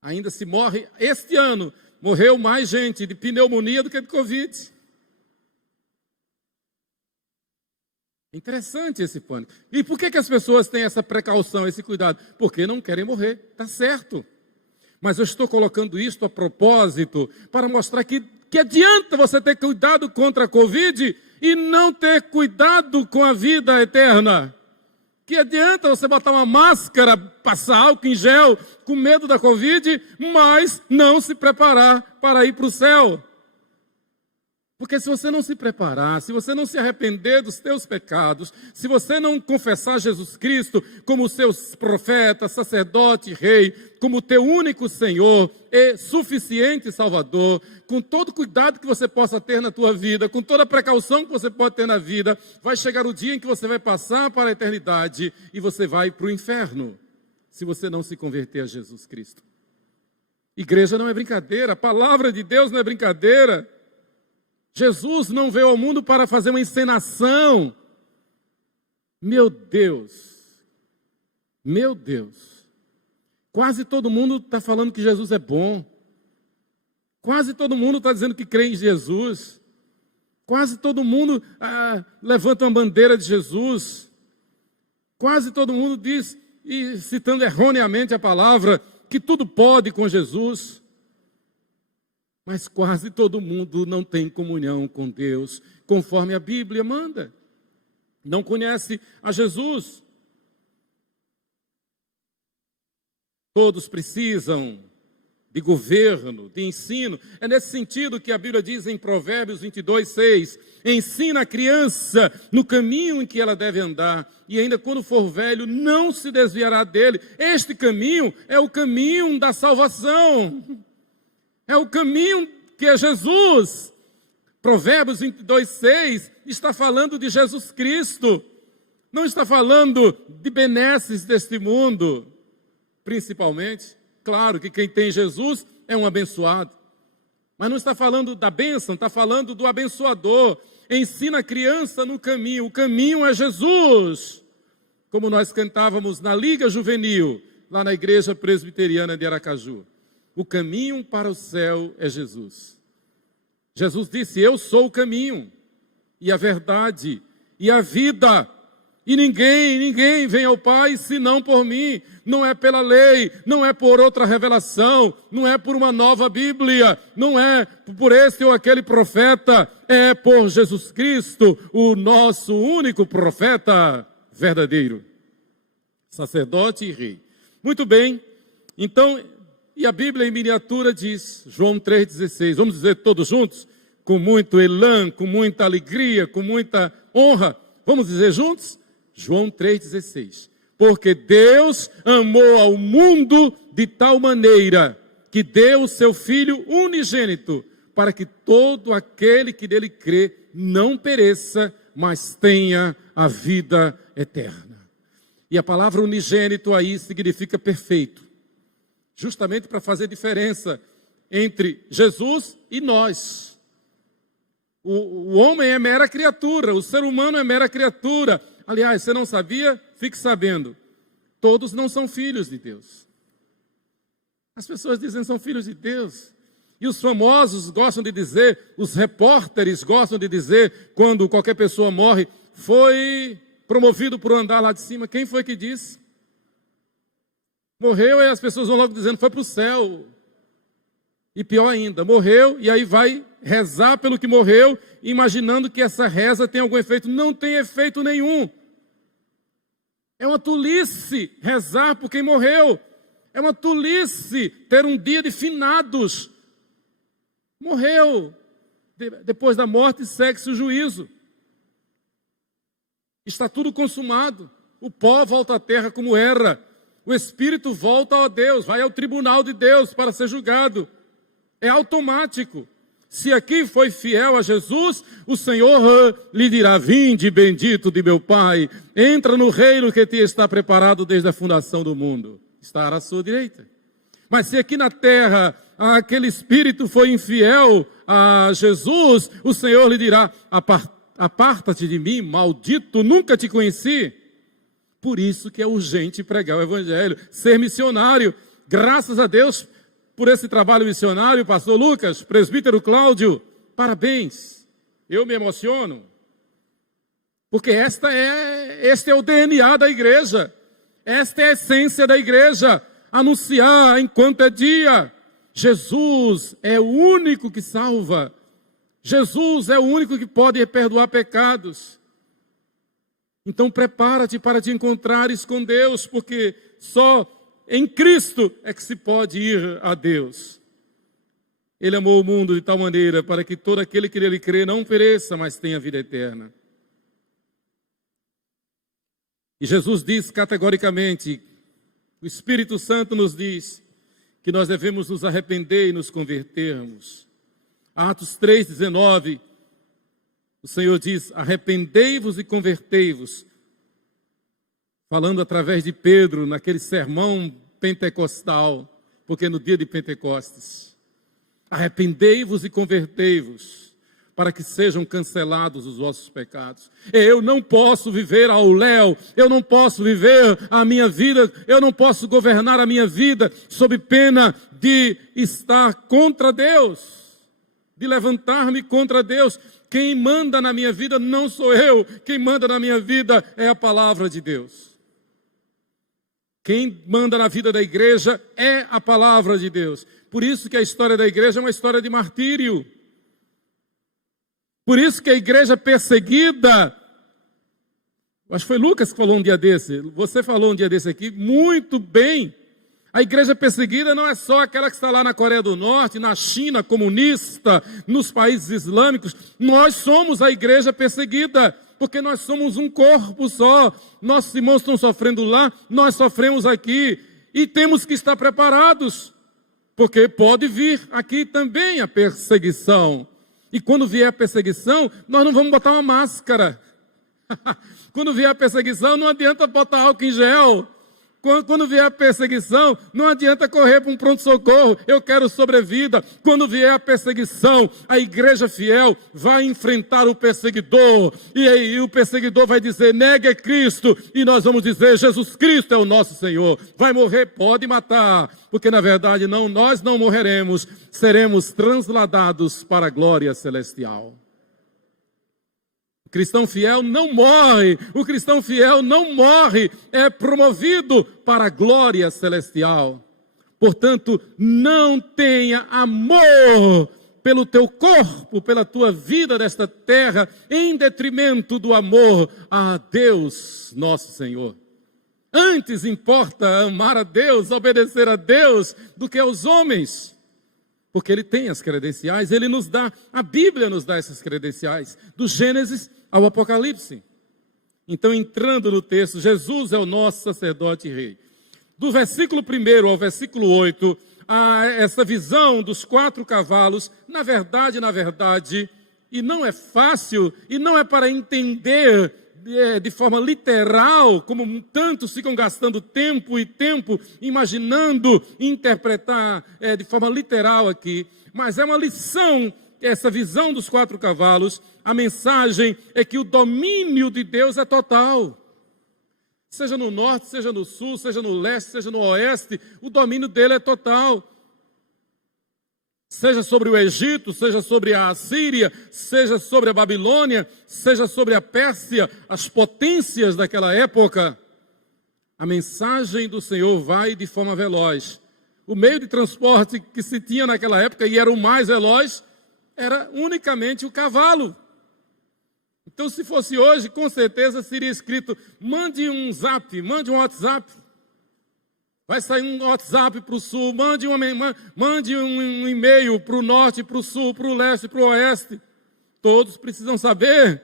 Ainda se morre, este ano, morreu mais gente de pneumonia do que de Covid. Interessante esse pânico. E por que as pessoas têm essa precaução, esse cuidado? Porque não querem morrer, está certo. Mas eu estou colocando isto a propósito para mostrar que adianta você ter cuidado contra a Covid e não ter cuidado com a vida eterna. Que adianta você botar uma máscara, passar álcool em gel, com medo da Covid, mas não se preparar para ir para o céu. Porque se você não se preparar, se você não se arrepender dos teus pecados, se você não confessar Jesus Cristo como seu profeta, sacerdote, rei, como teu único Senhor e suficiente Salvador, com todo o cuidado que você possa ter na tua vida, com toda a precaução que você pode ter na vida, vai chegar o dia em que você vai passar para a eternidade e você vai para o inferno, se você não se converter a Jesus Cristo. Igreja não é brincadeira, a palavra de Deus não é brincadeira. Jesus não veio ao mundo para fazer uma encenação. Meu Deus, quase todo mundo está falando que Jesus é bom. Quase todo mundo está dizendo que crê em Jesus. Quase todo mundo levanta uma bandeira de Jesus. Quase todo mundo diz, e citando erroneamente a palavra, que tudo pode com Jesus. Mas quase todo mundo não tem comunhão com Deus, conforme a Bíblia manda. Não conhece a Jesus. Todos precisam de governo, de ensino. É nesse sentido que a Bíblia diz em Provérbios 22:6, ensina a criança no caminho em que ela deve andar, e ainda quando for velho, não se desviará dele. Este caminho é o caminho da salvação. É o caminho que é Jesus. Provérbios 22:6 está falando de Jesus Cristo. Não está falando de benesses deste mundo, principalmente. Claro que quem tem Jesus é um abençoado. Mas não está falando da bênção, está falando do abençoador. Ensina a criança no caminho. O caminho é Jesus. Como nós cantávamos na Liga Juvenil, lá na Igreja Presbiteriana de Aracaju. O caminho para o céu é Jesus. Jesus disse, eu sou o caminho, e a verdade, e a vida. E ninguém vem ao Pai senão por mim. Não é pela lei, não é por outra revelação, não é por uma nova Bíblia, não é por esse ou aquele profeta, é por Jesus Cristo, o nosso único profeta verdadeiro, sacerdote e rei. Muito bem, então, e a Bíblia em miniatura diz, João 3,16, vamos dizer todos juntos, com muito elan, com muita alegria, com muita honra, vamos dizer juntos? João 3,16, porque Deus amou ao mundo de tal maneira que deu o seu Filho unigênito, para que todo aquele que nele crê não pereça, mas tenha a vida eterna. E a palavra unigênito aí significa perfeito, justamente para fazer diferença entre Jesus e nós. O homem é mera criatura, o ser humano é mera criatura. Aliás, você não sabia? Fique sabendo. Todos não são filhos de Deus. As pessoas dizem que são filhos de Deus. E os famosos gostam de dizer, os repórteres gostam de dizer, quando qualquer pessoa morre, foi promovido para o andar lá de cima. Quem foi que disse? Morreu e as pessoas vão logo dizendo, foi para o céu. E pior ainda, morreu e aí vai rezar pelo que morreu, imaginando que essa reza tem algum efeito. Não tem efeito nenhum. É uma tolice rezar por quem morreu. É uma tolice ter um dia de finados. Morreu. Depois da morte segue-se o juízo. Está tudo consumado. O pó volta à terra como era. O espírito volta a Deus, vai ao tribunal de Deus para ser julgado. É automático. Se aqui foi fiel a Jesus, o Senhor lhe dirá: vinde, bendito de meu Pai, entra no reino que te está preparado desde a fundação do mundo. Estará à sua direita. Mas se aqui na terra aquele espírito foi infiel a Jesus, o Senhor lhe dirá: aparta-te de mim, maldito, nunca te conheci. Por isso que é urgente pregar o Evangelho, ser missionário. Graças a Deus por esse trabalho missionário, pastor Lucas, presbítero Cláudio, parabéns. Eu me emociono, porque este é o DNA da igreja, esta é a essência da igreja, anunciar enquanto é dia. Jesus é o único que salva, Jesus é o único que pode perdoar pecados. Então prepara-te para te encontrares com Deus, porque só em Cristo é que se pode ir a Deus. Ele amou o mundo de tal maneira para que todo aquele que nele crê não pereça, mas tenha vida eterna. E Jesus diz categoricamente, o Espírito Santo nos diz, que nós devemos nos arrepender e nos convertermos. Atos 3,19, o Senhor diz: arrependei-vos e convertei-vos. Falando através de Pedro, naquele sermão pentecostal, porque no dia de Pentecostes. Arrependei-vos e convertei-vos, para que sejam cancelados os vossos pecados. Eu não posso viver ao léu, eu não posso viver a minha vida, eu não posso governar a minha vida sob pena de estar contra Deus, de levantar-me contra Deus. Quem manda na minha vida não sou eu, quem manda na minha vida é a palavra de Deus. Quem manda na vida da igreja é a palavra de Deus. Por isso que a história da igreja é uma história de martírio. Por isso que a igreja perseguida, acho que foi Lucas que falou um dia desse, você falou um dia desse aqui, muito bem. A igreja perseguida não é só aquela que está lá na Coreia do Norte, na China comunista, nos países islâmicos. Nós somos a igreja perseguida, porque nós somos um corpo só. Nossos irmãos estão sofrendo lá, nós sofremos aqui. E temos que estar preparados, porque pode vir aqui também a perseguição. E quando vier a perseguição, nós não vamos botar uma máscara. Quando vier a perseguição, não adianta botar álcool em gel. Quando vier a perseguição, não adianta correr para um pronto-socorro, eu quero sobrevida. Quando vier a perseguição, a igreja fiel vai enfrentar o perseguidor. E aí o perseguidor vai dizer: negue a Cristo. E nós vamos dizer: Jesus Cristo é o nosso Senhor. Vai morrer, pode matar. Porque na verdade nós não morreremos, seremos transladados para a glória celestial. O cristão fiel não morre, o cristão fiel não morre, é promovido para a glória celestial. Portanto, não tenha amor pelo teu corpo, pela tua vida nesta terra, em detrimento do amor a Deus, nosso Senhor. Antes importa amar a Deus, obedecer a Deus, do que aos homens. Porque Ele tem as credenciais, Ele nos dá, a Bíblia nos dá essas credenciais, do Gênesis ao Apocalipse. Então, entrando no texto, Jesus é o nosso sacerdote e rei. Do versículo 1 ao versículo 8, essa visão dos 4 cavalos, na verdade, e não é fácil, e não é para entender de forma literal, como tantos ficam gastando tempo imaginando interpretar de forma literal aqui, mas é uma lição, essa visão dos 4 cavalos. A mensagem é que o domínio de Deus é total, seja no norte, seja no sul, seja no leste, seja no oeste, o domínio dele é total. Seja sobre o Egito, seja sobre a Assíria, seja sobre a Babilônia, seja sobre a Pérsia, as potências daquela época, a mensagem do Senhor vai de forma veloz. O meio de transporte que se tinha naquela época, e era o mais veloz, era unicamente o cavalo. Então, se fosse hoje, com certeza seria escrito: mande um zap, mande um WhatsApp. Vai sair um WhatsApp para o sul, mande um e-mail para o norte, para o sul, para o leste, para o oeste. Todos precisam saber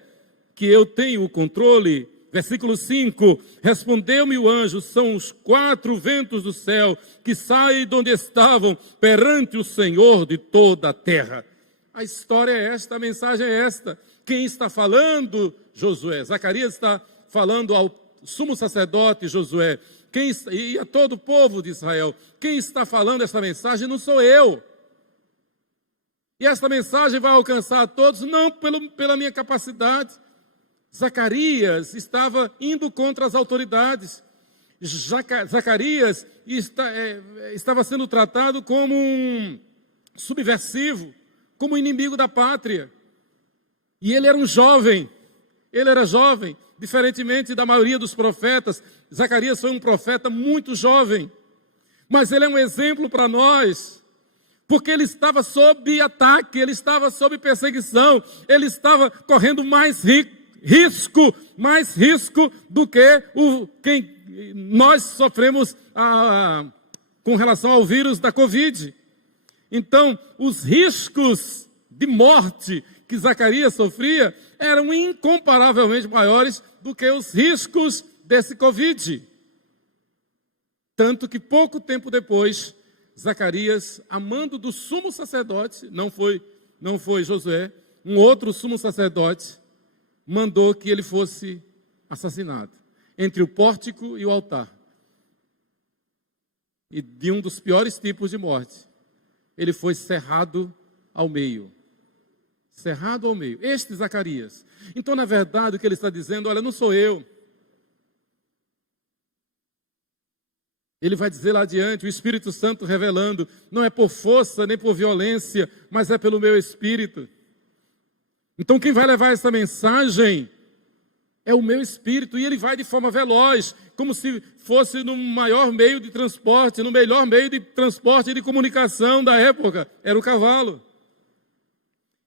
que eu tenho o controle. Versículo 5, respondeu-me o anjo: são os 4 ventos do céu que saem de onde estavam perante o Senhor de toda a terra. A história é esta, a mensagem é esta. Quem está falando? Josué. Zacarias está falando ao sumo sacerdote Josué e a todo o povo de Israel. Quem está falando essa mensagem não sou eu. E esta mensagem vai alcançar a todos, não pela minha capacidade. Zacarias estava indo contra as autoridades. Zacarias estava sendo tratado como um subversivo, como inimigo da pátria. E ele era um jovem, diferentemente da maioria dos profetas. Zacarias foi um profeta muito jovem, mas ele é um exemplo para nós, porque ele estava sob ataque, ele estava sob perseguição, ele estava correndo mais risco do que quem nós sofremos com relação ao vírus da Covid. Então, os riscos de morte que Zacarias sofria eram incomparavelmente maiores do que os riscos desse Covid. Tanto que pouco tempo depois, Zacarias, a mando do sumo sacerdote, não foi Josué, um outro sumo sacerdote, mandou que ele fosse assassinado entre o pórtico e o altar. E de um dos piores tipos de morte, ele foi cerrado ao meio. Cerrado ao meio. Este Zacarias. Então, na verdade, o que ele está dizendo: olha, não sou eu. Ele vai dizer lá adiante, o Espírito Santo revelando: não é por força nem por violência, mas é pelo meu Espírito. Então, quem vai levar essa mensagem é o meu Espírito, e ele vai de forma veloz, como se fosse no maior meio de transporte, no melhor meio de transporte e de comunicação da época, era o cavalo.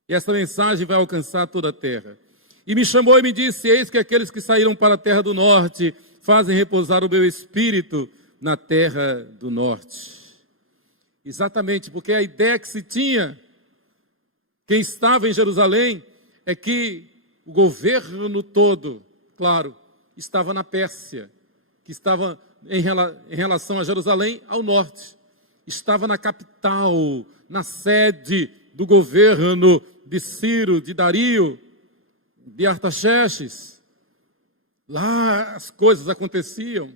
E essa mensagem vai alcançar toda a terra. E me chamou e me disse: eis que aqueles que saíram para a terra do norte fazem repousar o meu Espírito na terra do norte. Exatamente, porque a ideia que se tinha, quem estava em Jerusalém, é que o governo todo, claro, estava na Pérsia, que estava em relação a Jerusalém ao norte, estava na capital, na sede do governo de Ciro, de Dario, de Artaxerxes. Lá as coisas aconteciam,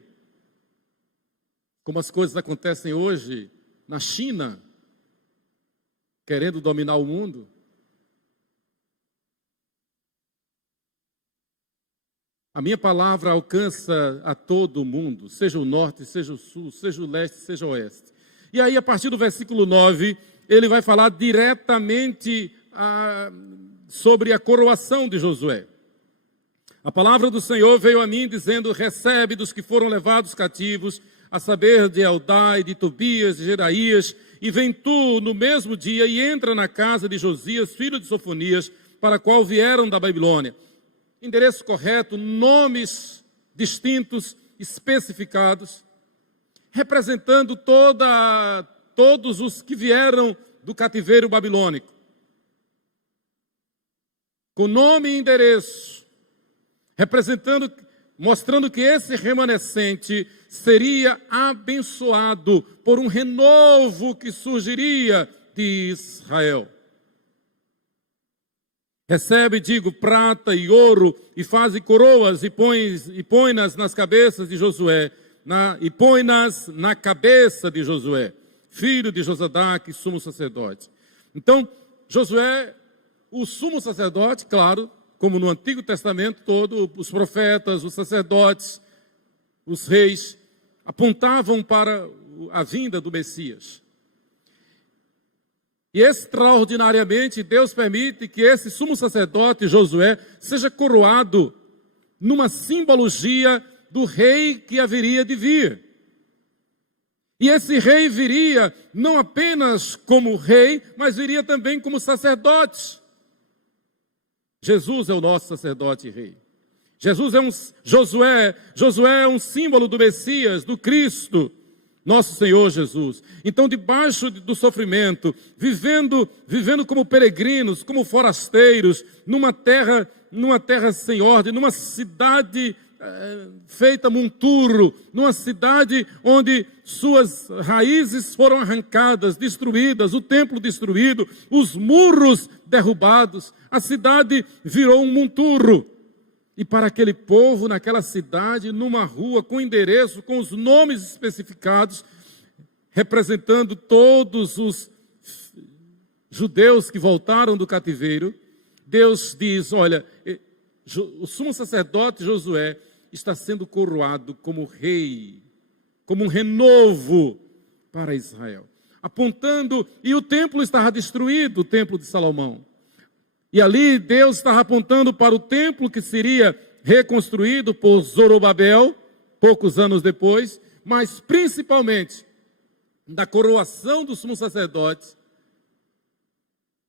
como as coisas acontecem hoje na China, querendo dominar o mundo. A minha palavra alcança a todo o mundo, seja o norte, seja o sul, seja o leste, seja o oeste. E aí, a partir do versículo 9, ele vai falar diretamente sobre a coroação de Josué. A palavra do Senhor veio a mim dizendo: recebe dos que foram levados cativos, a saber, de Eldai, de Tobias, de Jeraías, e vem tu no mesmo dia e entra na casa de Josias, filho de Sofonias, para a qual vieram da Babilônia. Endereço correto, nomes distintos, especificados, representando todos os que vieram do cativeiro babilônico. Com nome e endereço, mostrando que esse remanescente seria abençoado por um renovo que surgiria de Israel. Recebe, digo, prata e ouro, e faze coroas, e põe-nas nas cabeças de Josué, e põe-nas na cabeça de Josué, filho de Josadaque, sumo sacerdote. Então, Josué, o sumo sacerdote, claro, como no Antigo Testamento todo, os profetas, os sacerdotes, os reis, apontavam para a vinda do Messias. E extraordinariamente, Deus permite que esse sumo sacerdote, Josué, seja coroado numa simbologia do rei que haveria de vir. E esse rei viria não apenas como rei, mas viria também como sacerdote. Jesus é o nosso sacerdote e rei. Jesus é Josué é um símbolo do Messias, do Cristo, nosso Senhor Jesus. Então, debaixo do sofrimento, vivendo como peregrinos, como forasteiros, numa terra sem ordem, numa cidade feita monturo, numa cidade onde suas raízes foram arrancadas, destruídas, o templo destruído, os muros derrubados, a cidade virou um monturo. E para aquele povo, naquela cidade, numa rua, com endereço, com os nomes especificados, representando todos os judeus que voltaram do cativeiro, Deus diz, olha, o sumo sacerdote Josué está sendo coroado como rei, como um renovo para Israel. Apontando, e o templo estava destruído, o templo de Salomão. E ali Deus estava apontando para o templo que seria reconstruído por Zorobabel, poucos anos depois, mas principalmente da coroação do sumo sacerdote,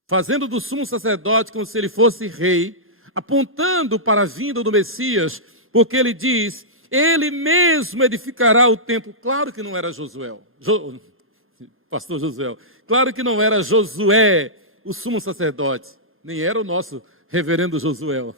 fazendo do sumo sacerdote como se ele fosse rei, apontando para a vinda do Messias, porque ele diz, ele mesmo edificará o templo. Claro que não era pastor Josué, claro que não era Josué, o sumo sacerdote, nem era o nosso reverendo Josué,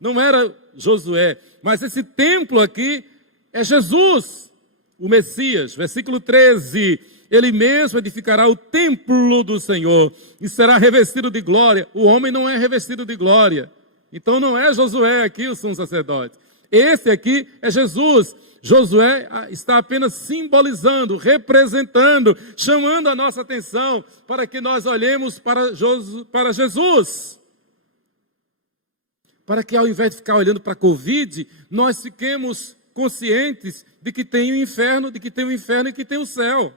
não era Josué, mas esse templo aqui é Jesus, o Messias. Versículo 13, ele mesmo edificará o templo do Senhor e será revestido de glória. O homem não é revestido de glória, então não é Josué aqui o sumo sacerdote, esse aqui é Jesus. Josué está apenas simbolizando, representando, chamando a nossa atenção para que nós olhemos para Jesus. Para que ao invés de ficar olhando para a Covid, nós fiquemos conscientes de que tem o inferno, e que tem o céu.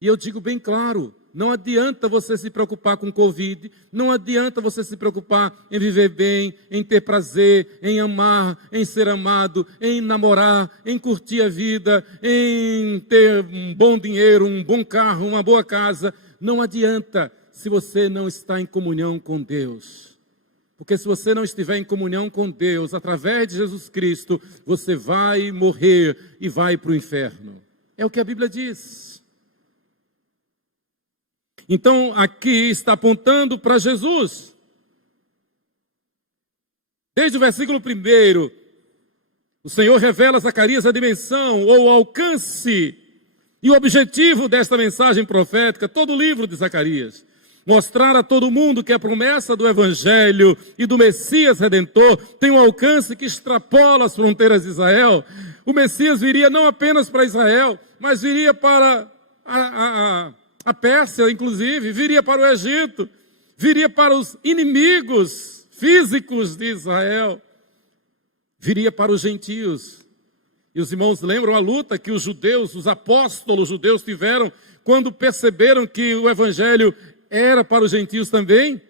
E eu digo bem claro, não adianta você se preocupar com Covid, não adianta você se preocupar em viver bem, em ter prazer, em amar, em ser amado, em namorar, em curtir a vida, em ter um bom dinheiro, um bom carro, uma boa casa. Não adianta se você não está em comunhão com Deus. Porque se você não estiver em comunhão com Deus, através de Jesus Cristo, você vai morrer e vai para o inferno. É o que a Bíblia diz. Então, aqui está apontando para Jesus. Desde o versículo 1, o Senhor revela a Zacarias a dimensão ou o alcance e o objetivo desta mensagem profética, todo o livro de Zacarias. Mostrar a todo mundo que a promessa do Evangelho e do Messias Redentor tem um alcance que extrapola as fronteiras de Israel. O Messias viria não apenas para Israel, mas viria para a Pérsia, inclusive, viria para o Egito, viria para os inimigos físicos de Israel, viria para os gentios. E os irmãos lembram a luta que os judeus, os apóstolos judeus tiveram quando perceberam que o Evangelho era para os gentios também?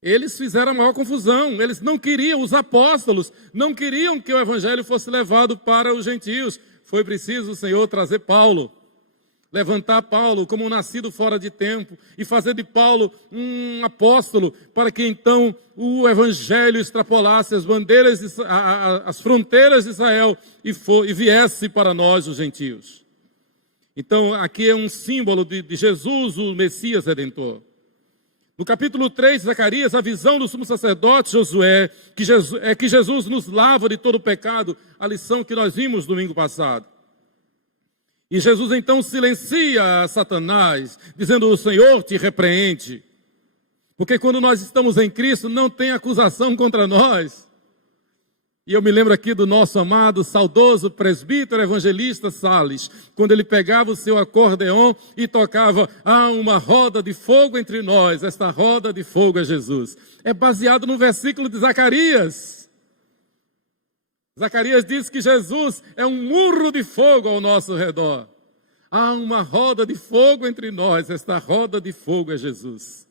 Eles fizeram a maior confusão, eles não queriam, os apóstolos não queriam que o Evangelho fosse levado para os gentios. Foi preciso o Senhor trazer Paulo, levantar Paulo como um nascido fora de tempo e fazer de Paulo um apóstolo para que então o Evangelho extrapolasse as bandeiras, as fronteiras de Israel e viesse para nós os gentios. Então aqui é um símbolo de Jesus, o Messias Redentor. No capítulo 3 de Zacarias, a visão do sumo sacerdote Josué, que Jesus nos lava de todo o pecado, a lição que nós vimos domingo passado. E Jesus então silencia Satanás, dizendo, o Senhor te repreende. Porque quando nós estamos em Cristo, não tem acusação contra nós. E eu me lembro aqui do nosso amado, saudoso presbítero evangelista Salles, quando ele pegava o seu acordeon e tocava, há uma roda de fogo entre nós, esta roda de fogo é Jesus. É baseado no versículo de Zacarias. Zacarias diz que Jesus é um murro de fogo ao nosso redor. Há uma roda de fogo entre nós, esta roda de fogo é Jesus.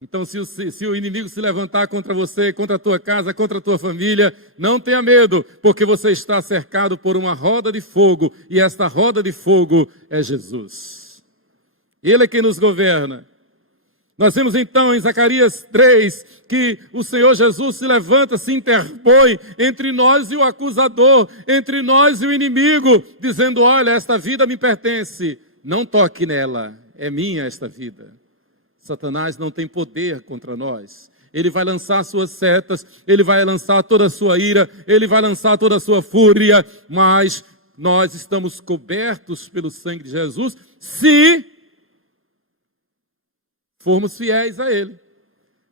Então, se o inimigo se levantar contra você, contra a tua casa, contra a tua família, não tenha medo, porque você está cercado por uma roda de fogo, e esta roda de fogo é Jesus. Ele é quem nos governa. Nós vemos então em Zacarias 3 que o Senhor Jesus se levanta, se interpõe entre nós e o acusador, entre nós e o inimigo, dizendo: olha, esta vida me pertence, não toque nela, é minha esta vida. Satanás não tem poder contra nós. Ele vai lançar suas setas, ele vai lançar toda a sua ira, ele vai lançar toda a sua fúria, mas nós estamos cobertos pelo sangue de Jesus, se formos fiéis a Ele.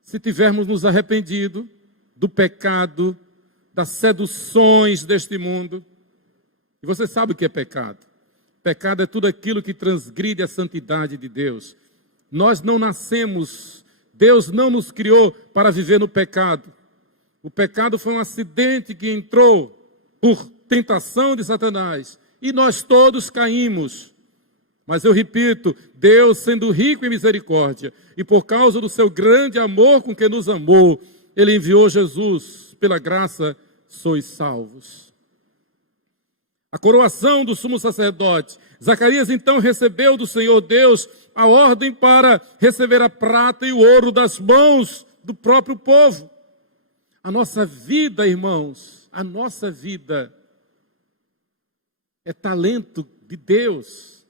Se tivermos nos arrependido do pecado, das seduções deste mundo. E você sabe o que é pecado? Pecado é tudo aquilo que transgride a santidade de Deus. Nós não nascemos, Deus não nos criou para viver no pecado. O pecado foi um acidente que entrou por tentação de Satanás. E nós todos caímos. Mas eu repito, Deus, sendo rico em misericórdia, e por causa do seu grande amor com que nos amou, Ele enviou Jesus, pela graça sois salvos. A coroação do sumo sacerdote. Zacarias então recebeu do Senhor Deus a ordem para receber a prata e o ouro das mãos do próprio povo. A nossa vida, irmãos, a nossa vida é talento de Deus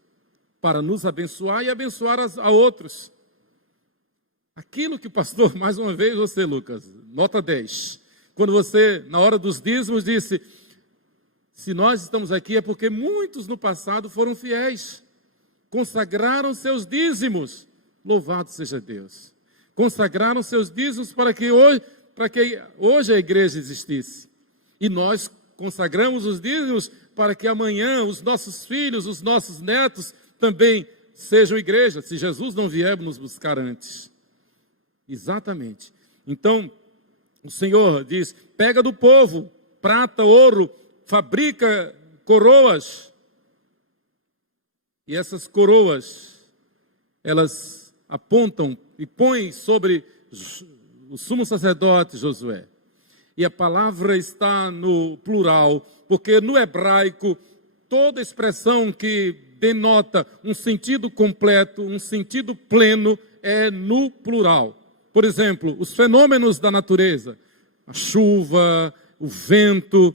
para nos abençoar e abençoar a outros. Aquilo que o pastor, mais uma vez você, Lucas, nota 10. Quando você, na hora dos dízimos, disse: se nós estamos aqui é porque muitos no passado foram fiéis, consagraram seus dízimos. Louvado seja Deus. Consagraram seus dízimos para que hoje a igreja existisse. E nós consagramos os dízimos para que amanhã os nossos filhos, os nossos netos também sejam igreja, se Jesus não vier nos buscar antes. Exatamente. Então, o Senhor diz: pega do povo prata, ouro, fabrica coroas. E essas coroas, elas apontam e põem sobre o sumo sacerdote Josué. E a palavra está no plural, porque no hebraico, toda expressão que denota um sentido completo, um sentido pleno, é no plural. Por exemplo, os fenômenos da natureza, a chuva, o vento,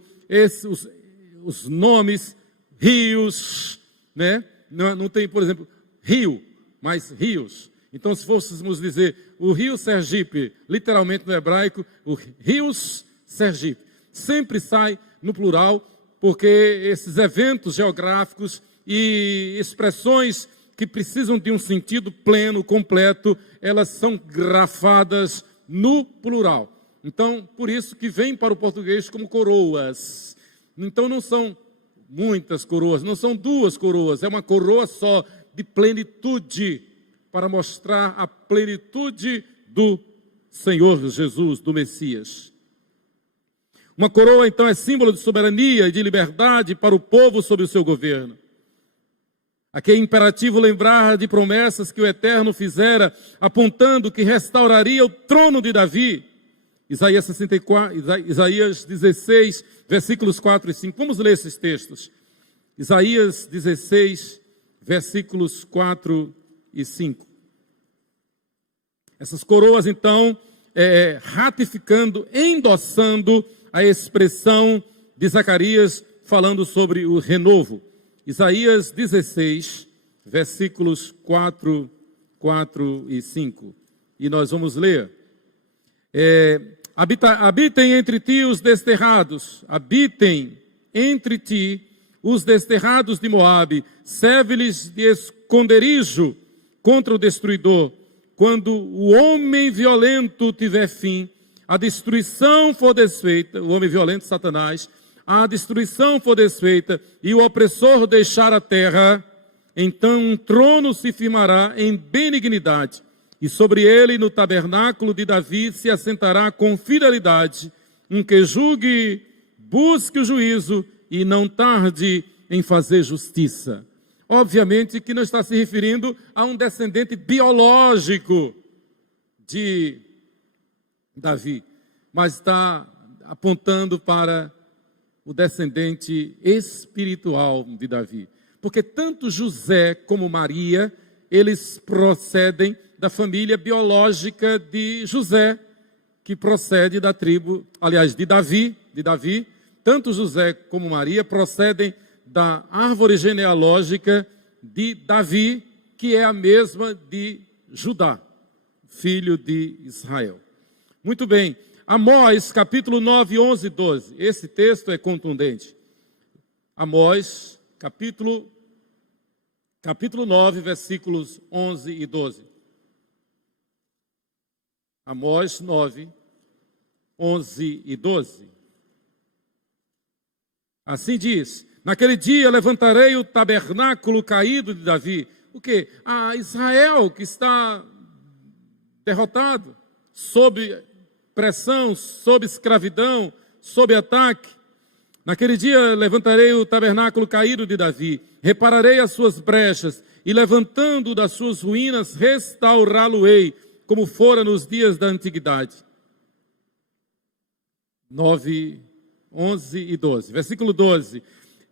os nomes, rios, né? Não tem, por exemplo, rio, mas rios. Então, se fôssemos dizer o rio Sergipe, literalmente no hebraico, o rios Sergipe, sempre sai no plural, porque esses eventos geográficos e expressões que precisam de um sentido pleno, completo, elas são grafadas no plural. Então, por isso que vem para o português como coroas. Então, não são muitas coroas, não são duas coroas, é uma coroa só de plenitude, para mostrar a plenitude do Senhor Jesus, do Messias. Uma coroa, então, é símbolo de soberania e de liberdade para o povo sob o seu governo. Aqui é imperativo lembrar de promessas que o Eterno fizera, apontando que restauraria o trono de Davi. Isaías 16, versículos 4 e 5. Vamos ler esses textos. Isaías 16, versículos 4 e 5. Essas coroas, então, ratificando, endossando a expressão de Zacarias, falando sobre o renovo. Isaías 16, versículos 4 e 5. E nós vamos ler. Habitem entre ti os desterrados, habitem entre ti os desterrados de Moabe, serve-lhes de esconderijo contra o destruidor. Quando o homem violento tiver fim, a destruição for desfeita, o homem violento, Satanás, a destruição for desfeita e o opressor deixar a terra, então um trono se firmará em benignidade, e sobre ele, no tabernáculo de Davi, se assentará com fidelidade, um que julgue, busque o juízo e não tarde em fazer justiça. Obviamente que não está se referindo a um descendente biológico de Davi, mas está apontando para o descendente espiritual de Davi. Porque tanto José como Maria, eles procedem da família biológica de José, que procede da tribo, aliás, de Davi. Tanto José como Maria procedem da árvore genealógica de Davi, que é a mesma de Judá, filho de Israel. Muito bem, Amós, capítulo 9, 11 e 12. Esse texto é contundente. Amós, capítulo 9, versículos 11 e 12. Amós 9, 11 e 12. Assim diz: naquele dia levantarei o tabernáculo caído de Davi. O quê? Israel que está derrotado, sob pressão, sob escravidão, sob ataque. Naquele dia levantarei o tabernáculo caído de Davi, repararei as suas brechas e levantando das suas ruínas restaurá-lo-ei, como fora nos dias da antiguidade. 9, 11 e 12. Versículo 12.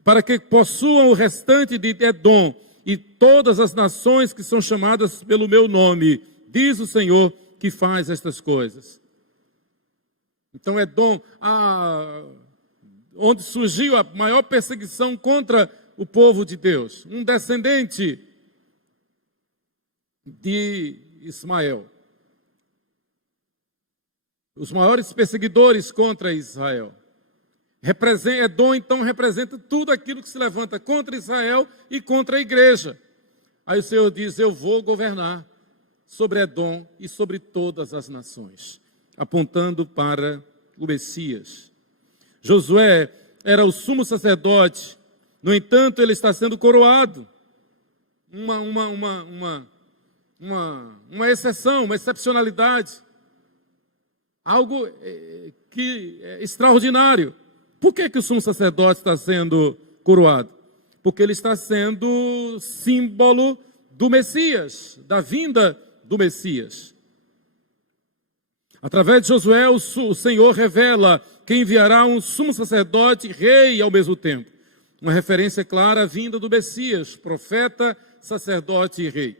Para que possuam o restante de Edom e todas as nações que são chamadas pelo meu nome, diz o Senhor que faz estas coisas. Então Edom, onde surgiu a maior perseguição contra o povo de Deus, um descendente de Ismael. Os maiores perseguidores contra Israel. Edom, então, representa tudo aquilo que se levanta contra Israel e contra a igreja. Aí o Senhor diz: eu vou governar sobre Edom e sobre todas as nações, apontando para o Messias. Josué era o sumo sacerdote, no entanto, ele está sendo coroado. Uma exceção, uma excepcionalidade. Algo que é extraordinário. Por que o sumo sacerdote está sendo coroado? Porque ele está sendo símbolo do Messias, da vinda do Messias. Através de Josué, o Senhor revela que enviará um sumo sacerdote, rei ao mesmo tempo. Uma referência clara à vinda do Messias, profeta, sacerdote e rei.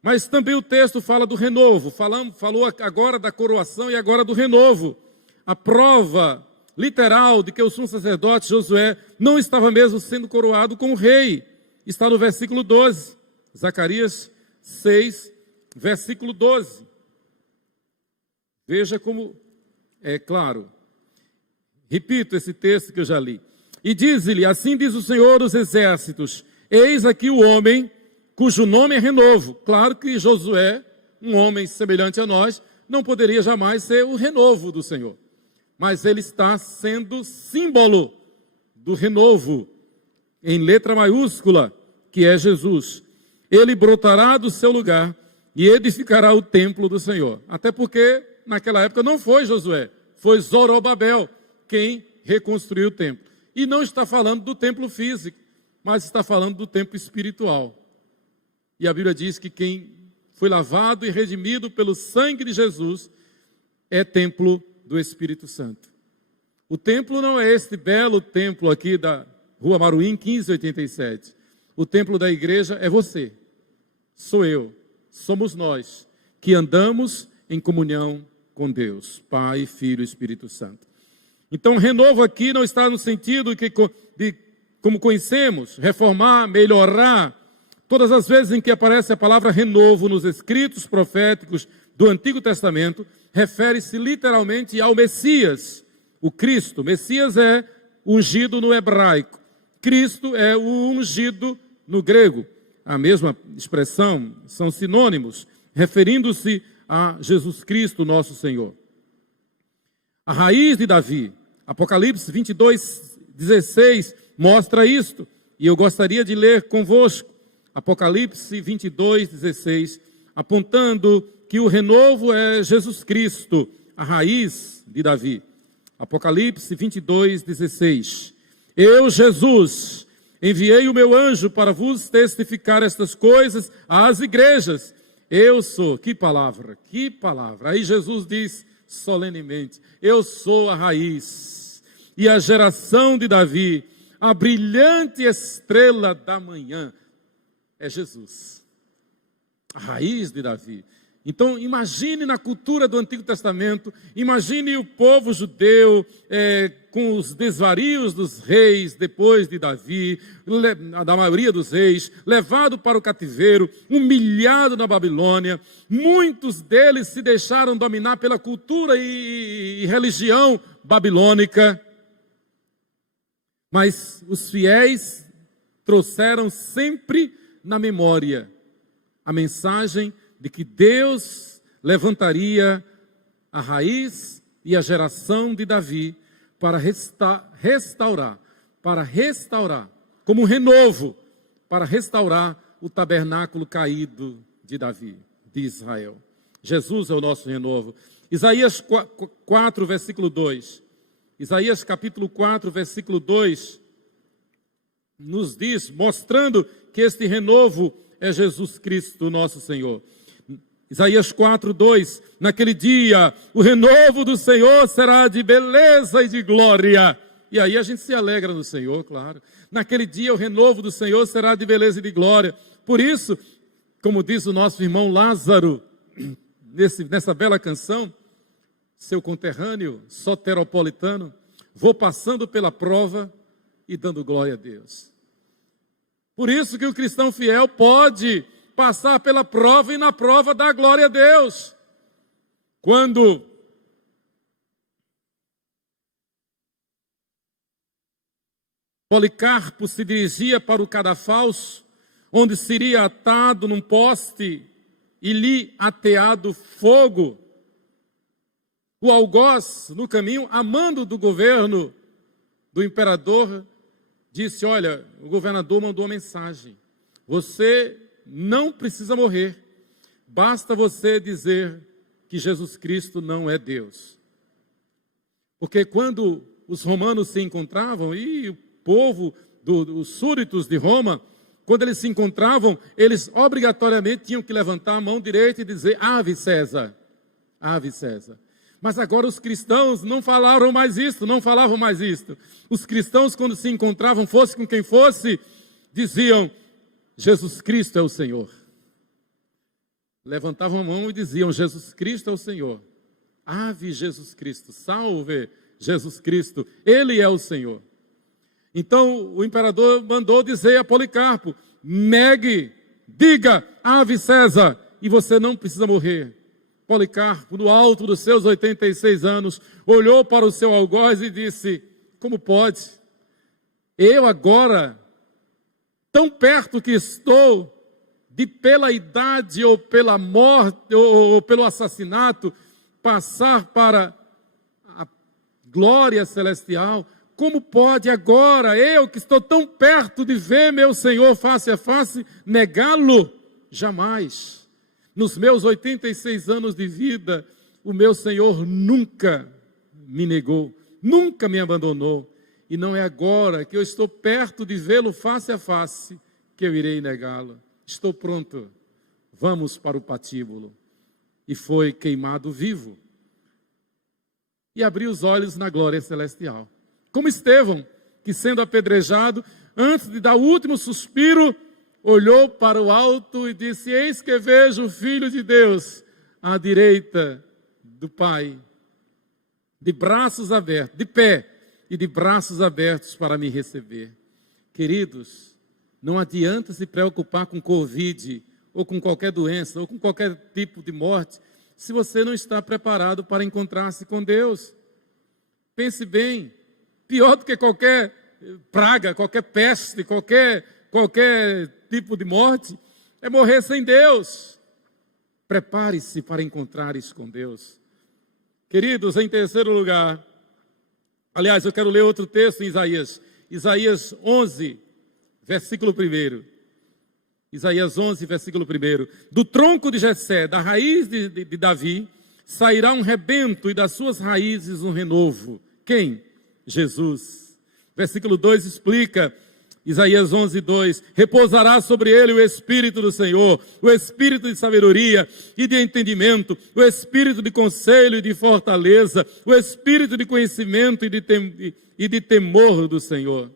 Mas também o texto fala do renovo. Falou agora da coroação e agora do renovo. A prova literal de que o sumo sacerdote Josué não estava mesmo sendo coroado como rei está no versículo 12. Zacarias 6, versículo 12. Veja como é claro. Repito esse texto que eu já li. E diz-lhe: assim diz o Senhor dos Exércitos, eis aqui o homem cujo nome é renovo. Claro que Josué, um homem semelhante a nós, não poderia jamais ser o renovo do Senhor. Mas ele está sendo símbolo do renovo, em letra maiúscula, que é Jesus. Ele brotará do seu lugar e edificará o templo do Senhor. Até porque, naquela época, não foi Josué, foi Zorobabel quem reconstruiu o templo. E não está falando do templo físico, mas está falando do templo espiritual. E a Bíblia diz que quem foi lavado e redimido pelo sangue de Jesus é templo do Espírito Santo. O templo não é este belo templo aqui da Rua Maruim, 1587. O templo da igreja é você, sou eu, somos nós, que andamos em comunhão com Deus, Pai, Filho e Espírito Santo. Então, renovo aqui não está no sentido de como conhecemos, reformar, melhorar. Todas as vezes em que aparece a palavra renovo nos escritos proféticos do Antigo Testamento, refere-se literalmente ao Messias, o Cristo. Messias é ungido no hebraico, Cristo é o ungido no grego. A mesma expressão, são sinônimos, referindo-se a Jesus Cristo, nosso Senhor. A raiz de Davi, Apocalipse 22, 16, mostra isto. E eu gostaria de ler convosco. Apocalipse 22, 16, apontando que o renovo é Jesus Cristo, a raiz de Davi. Apocalipse 22, 16. Eu, Jesus, enviei o meu anjo para vos testificar estas coisas às igrejas. Eu sou, que palavra, que palavra. Aí Jesus diz solenemente: eu sou a raiz e a geração de Davi, a brilhante estrela da manhã. É Jesus, a raiz de Davi. Então imagine na cultura do Antigo Testamento, imagine o povo judeu com os desvarios dos reis depois de Davi, da maioria dos reis, levado para o cativeiro, humilhado na Babilônia. Muitos deles se deixaram dominar pela cultura e religião babilônica, mas os fiéis trouxeram sempre na memória a mensagem de que Deus levantaria a raiz e a geração de Davi para restaurar, como um renovo, para restaurar o tabernáculo caído de Davi, de Israel. Jesus é o nosso renovo. Isaías 4, versículo 2. Isaías capítulo 4, versículo 2, nos diz, mostrando que este renovo é Jesus Cristo, nosso Senhor. Isaías 4, 2, naquele dia, o renovo do Senhor será de beleza e de glória. E aí a gente se alegra no Senhor, claro. Naquele dia, o renovo do Senhor será de beleza e de glória. Por isso, como diz o nosso irmão Lázaro, nessa bela canção, seu conterrâneo soteropolitano, vou passando pela prova e dando glória a Deus. Por isso que o cristão fiel pode passar pela prova e na prova dar glória a Deus. Quando Policarpo se dirigia para o cadafalso, onde seria atado num poste e lhe ateado fogo, o algoz, no caminho, a mando do governo do imperador, disse: olha, o governador mandou uma mensagem, você não precisa morrer, basta você dizer que Jesus Cristo não é Deus. Porque quando os romanos se encontravam, e o povo, os súditos de Roma, quando eles se encontravam, eles obrigatoriamente tinham que levantar a mão direita e dizer: Ave César, Ave César. Mas agora os cristãos não falavam mais isto. Os cristãos, quando se encontravam, fosse com quem fosse, diziam: Jesus Cristo é o Senhor. Levantavam a mão e diziam: Jesus Cristo é o Senhor. Ave Jesus Cristo, salve Jesus Cristo, Ele é o Senhor. Então o imperador mandou dizer a Policarpo: negue, diga Ave César, e você não precisa morrer. Policarpo, no alto dos seus 86 anos, olhou para o seu algoz e disse: como pode? Eu agora, tão perto que estou de pela idade ou pela morte ou pelo assassinato passar para a glória celestial, como pode agora, eu que estou tão perto de ver meu Senhor face a face, negá-lo? Jamais. Nos meus 86 anos de vida, o meu Senhor nunca me negou, nunca me abandonou. E não é agora que eu estou perto de vê-lo face a face que eu irei negá-lo. Estou pronto, vamos para o patíbulo. E foi queimado vivo. E abriu os olhos na glória celestial. Como Estevão, que sendo apedrejado, antes de dar o último suspiro, olhou para o alto e disse: eis que vejo o Filho de Deus à direita do Pai, de braços abertos, de pé e de braços abertos para me receber. Queridos, não adianta se preocupar com Covid, ou com qualquer doença, ou com qualquer tipo de morte, se você não está preparado para encontrar-se com Deus. Pense bem, pior do que qualquer praga, qualquer peste, qualquer tipo de morte, é morrer sem Deus. Prepare-se para encontrar-se com Deus. Queridos, em terceiro lugar, aliás, eu quero ler outro texto em Isaías. Isaías 11, versículo 1. Isaías 11, versículo 1. Do tronco de Jessé, da raiz de Davi, sairá um rebento e das suas raízes um renovo. Quem? Jesus. Versículo 2 explica: Isaías 11:2, repousará sobre ele o Espírito do Senhor, o Espírito de sabedoria e de entendimento, o Espírito de conselho e de fortaleza, o Espírito de conhecimento e de temor do Senhor.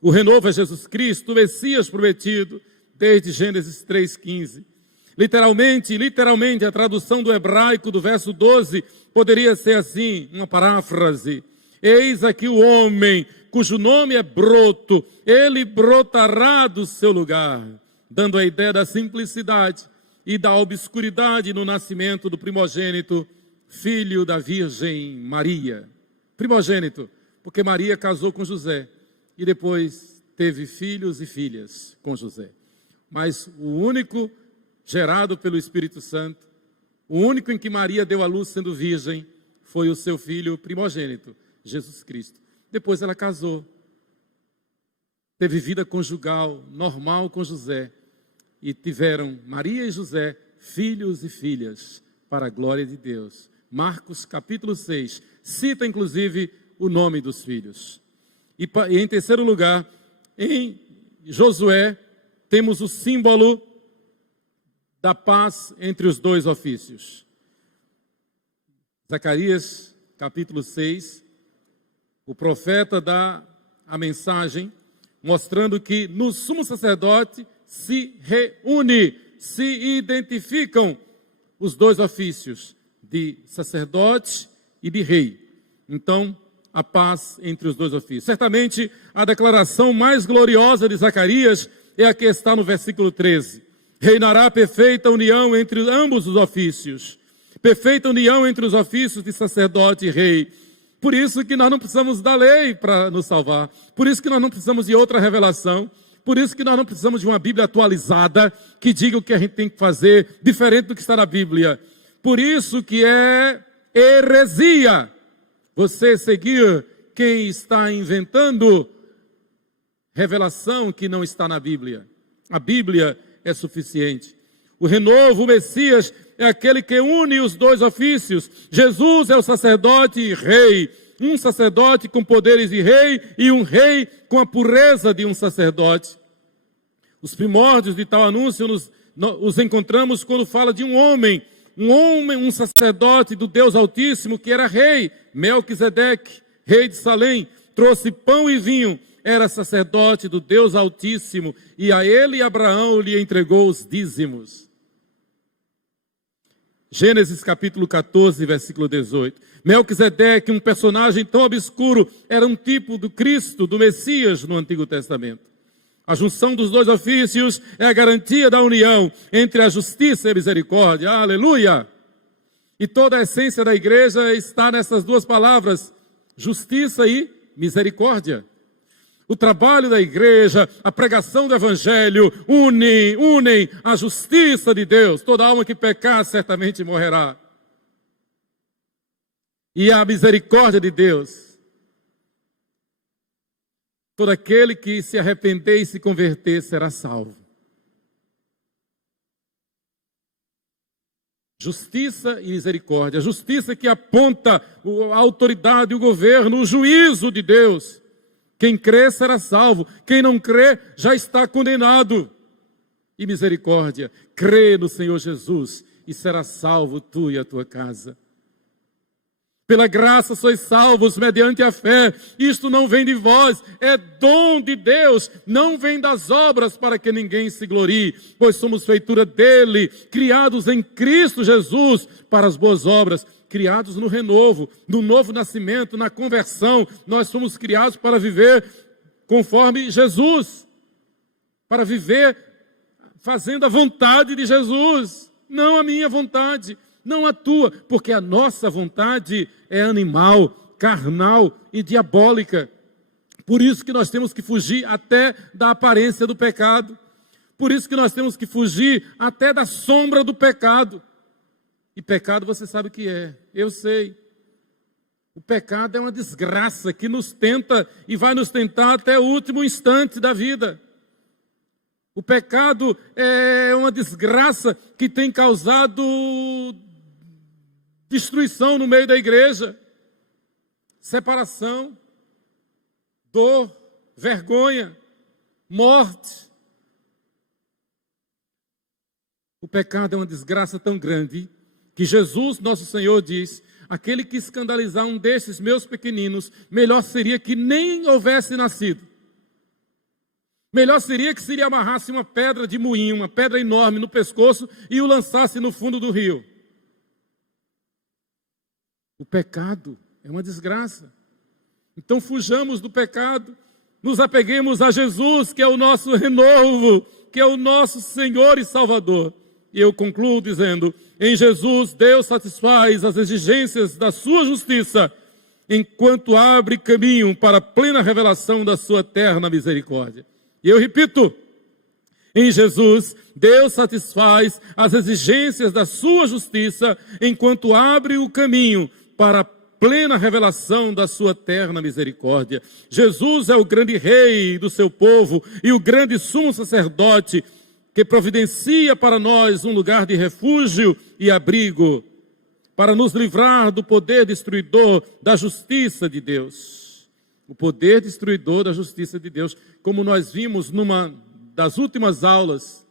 O renovo é Jesus Cristo, o Messias prometido, desde Gênesis 3:15. Literalmente, a tradução do hebraico do verso 12 poderia ser assim, uma paráfrase. Eis aqui o homem cujo nome é broto, ele brotará do seu lugar, dando a ideia da simplicidade e da obscuridade no nascimento do primogênito, filho da Virgem Maria. Primogênito, porque Maria casou com José e depois teve filhos e filhas com José. Mas o único gerado pelo Espírito Santo, o único em que Maria deu à luz sendo virgem, foi o seu filho primogênito, Jesus Cristo. Depois ela casou, teve vida conjugal normal com José e tiveram, Maria e José, filhos e filhas para a glória de Deus. Marcos capítulo 6 cita inclusive o nome dos filhos. E em terceiro lugar, em Josué, temos o símbolo da paz entre os dois ofícios. Zacarias capítulo 6, o profeta dá a mensagem mostrando que no sumo sacerdote se reúne, se identificam os dois ofícios de sacerdote e de rei. Então, a paz entre os dois ofícios. Certamente, a declaração mais gloriosa de Zacarias é a que está no versículo 13. Reinará perfeita união entre ambos os ofícios. Perfeita união entre os ofícios de sacerdote e rei. Por isso que nós não precisamos da lei para nos salvar. Por isso que nós não precisamos de outra revelação. Por isso que nós não precisamos de uma Bíblia atualizada que diga o que a gente tem que fazer, diferente do que está na Bíblia. Por isso que é heresia você seguir quem está inventando revelação que não está na Bíblia. A Bíblia é suficiente. O renovo, o Messias, é aquele que une os dois ofícios. Jesus é o sacerdote e rei. Um sacerdote com poderes de rei e um rei com a pureza de um sacerdote. Os primórdios de tal anúncio os encontramos quando fala de um homem, um sacerdote do Deus Altíssimo que era rei. Melquisedeque, rei de Salém, trouxe pão e vinho. Era sacerdote do Deus Altíssimo e a ele Abraão lhe entregou os dízimos. Gênesis capítulo 14, versículo 18. Melquisedeque, um personagem tão obscuro, era um tipo do Cristo, do Messias no Antigo Testamento. A junção dos dois ofícios é a garantia da união entre a justiça e a misericórdia. Aleluia! E toda a essência da igreja está nessas duas palavras, justiça e misericórdia. O trabalho da igreja, a pregação do evangelho, unem a justiça de Deus. Toda alma que pecar certamente morrerá. E a misericórdia de Deus. Todo aquele que se arrepender e se converter será salvo. Justiça e misericórdia. A justiça que aponta a autoridade, o governo, o juízo de Deus. Quem crê será salvo, quem não crê já está condenado. E misericórdia, crê no Senhor Jesus e será salvo tu e a tua casa. Pela graça sois salvos mediante a fé. Isto não vem de vós, é dom de Deus, não vem das obras para que ninguém se glorie, pois somos feitura dele, criados em Cristo Jesus para as boas obras. Criados no renovo, no novo nascimento, na conversão. Nós somos criados para viver conforme Jesus. Para viver fazendo a vontade de Jesus. Não a minha vontade, não a tua. Porque a nossa vontade é animal, carnal e diabólica. Por isso que nós temos que fugir até da aparência do pecado. Por isso que nós temos que fugir até da sombra do pecado. E pecado você sabe o que é, eu sei. O pecado é uma desgraça que nos tenta e vai nos tentar até o último instante da vida. O pecado é uma desgraça que tem causado destruição no meio da igreja. Separação, dor, vergonha, morte. O pecado é uma desgraça tão grande que Jesus, nosso Senhor, diz: aquele que escandalizar um desses meus pequeninos, melhor seria que nem houvesse nascido. Melhor seria que se lhe amarrasse uma pedra de moinho, uma pedra enorme no pescoço e o lançasse no fundo do rio. O pecado é uma desgraça. Então fujamos do pecado, nos apeguemos a Jesus, que é o nosso renovo, que é o nosso Senhor e Salvador. E eu concluo dizendo: em Jesus, Deus satisfaz as exigências da sua justiça, enquanto abre caminho para a plena revelação da sua eterna misericórdia. E eu repito, em Jesus, Deus satisfaz as exigências da sua justiça, enquanto abre o caminho para a plena revelação da sua eterna misericórdia. Jesus é o grande rei do seu povo e o grande sumo sacerdote que providencia para nós um lugar de refúgio e abrigo, para nos livrar do poder destruidor da justiça de Deus. O poder destruidor da justiça de Deus. Como nós vimos numa das últimas aulas,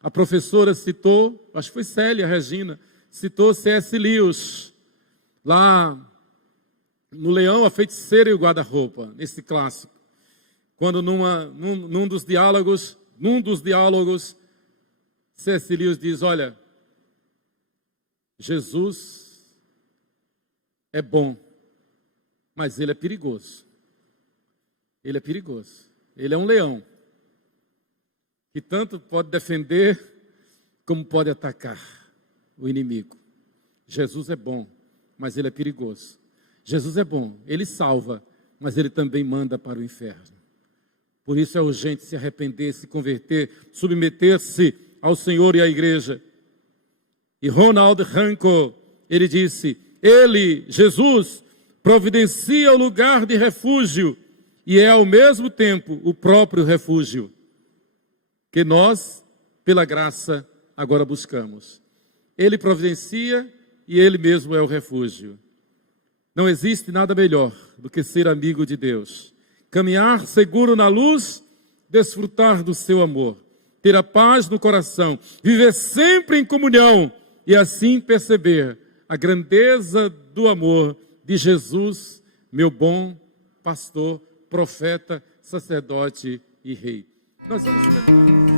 a professora citou, acho que foi Célia Regina, citou C.S. Lewis, lá no Leão, a Feiticeira e o Guarda-Roupa, nesse clássico. Quando num dos diálogos, C.S. Lewis diz: olha, Jesus é bom, mas ele é perigoso. Ele é perigoso. Ele é um leão, que tanto pode defender, como pode atacar o inimigo. Jesus é bom, mas ele é perigoso. Jesus é bom, ele salva, mas ele também manda para o inferno. Por isso é urgente se arrepender, se converter, submeter-se ao Senhor e à igreja. E Ronald Ranco, ele disse: ele, Jesus, providencia o lugar de refúgio e é ao mesmo tempo o próprio refúgio que nós, pela graça, agora buscamos. Ele providencia e ele mesmo é o refúgio. Não existe nada melhor do que ser amigo de Deus, caminhar seguro na luz, desfrutar do seu amor, ter a paz no coração, viver sempre em comunhão e assim perceber a grandeza do amor de Jesus, meu bom pastor, profeta, sacerdote e rei. Nós vamos cantar.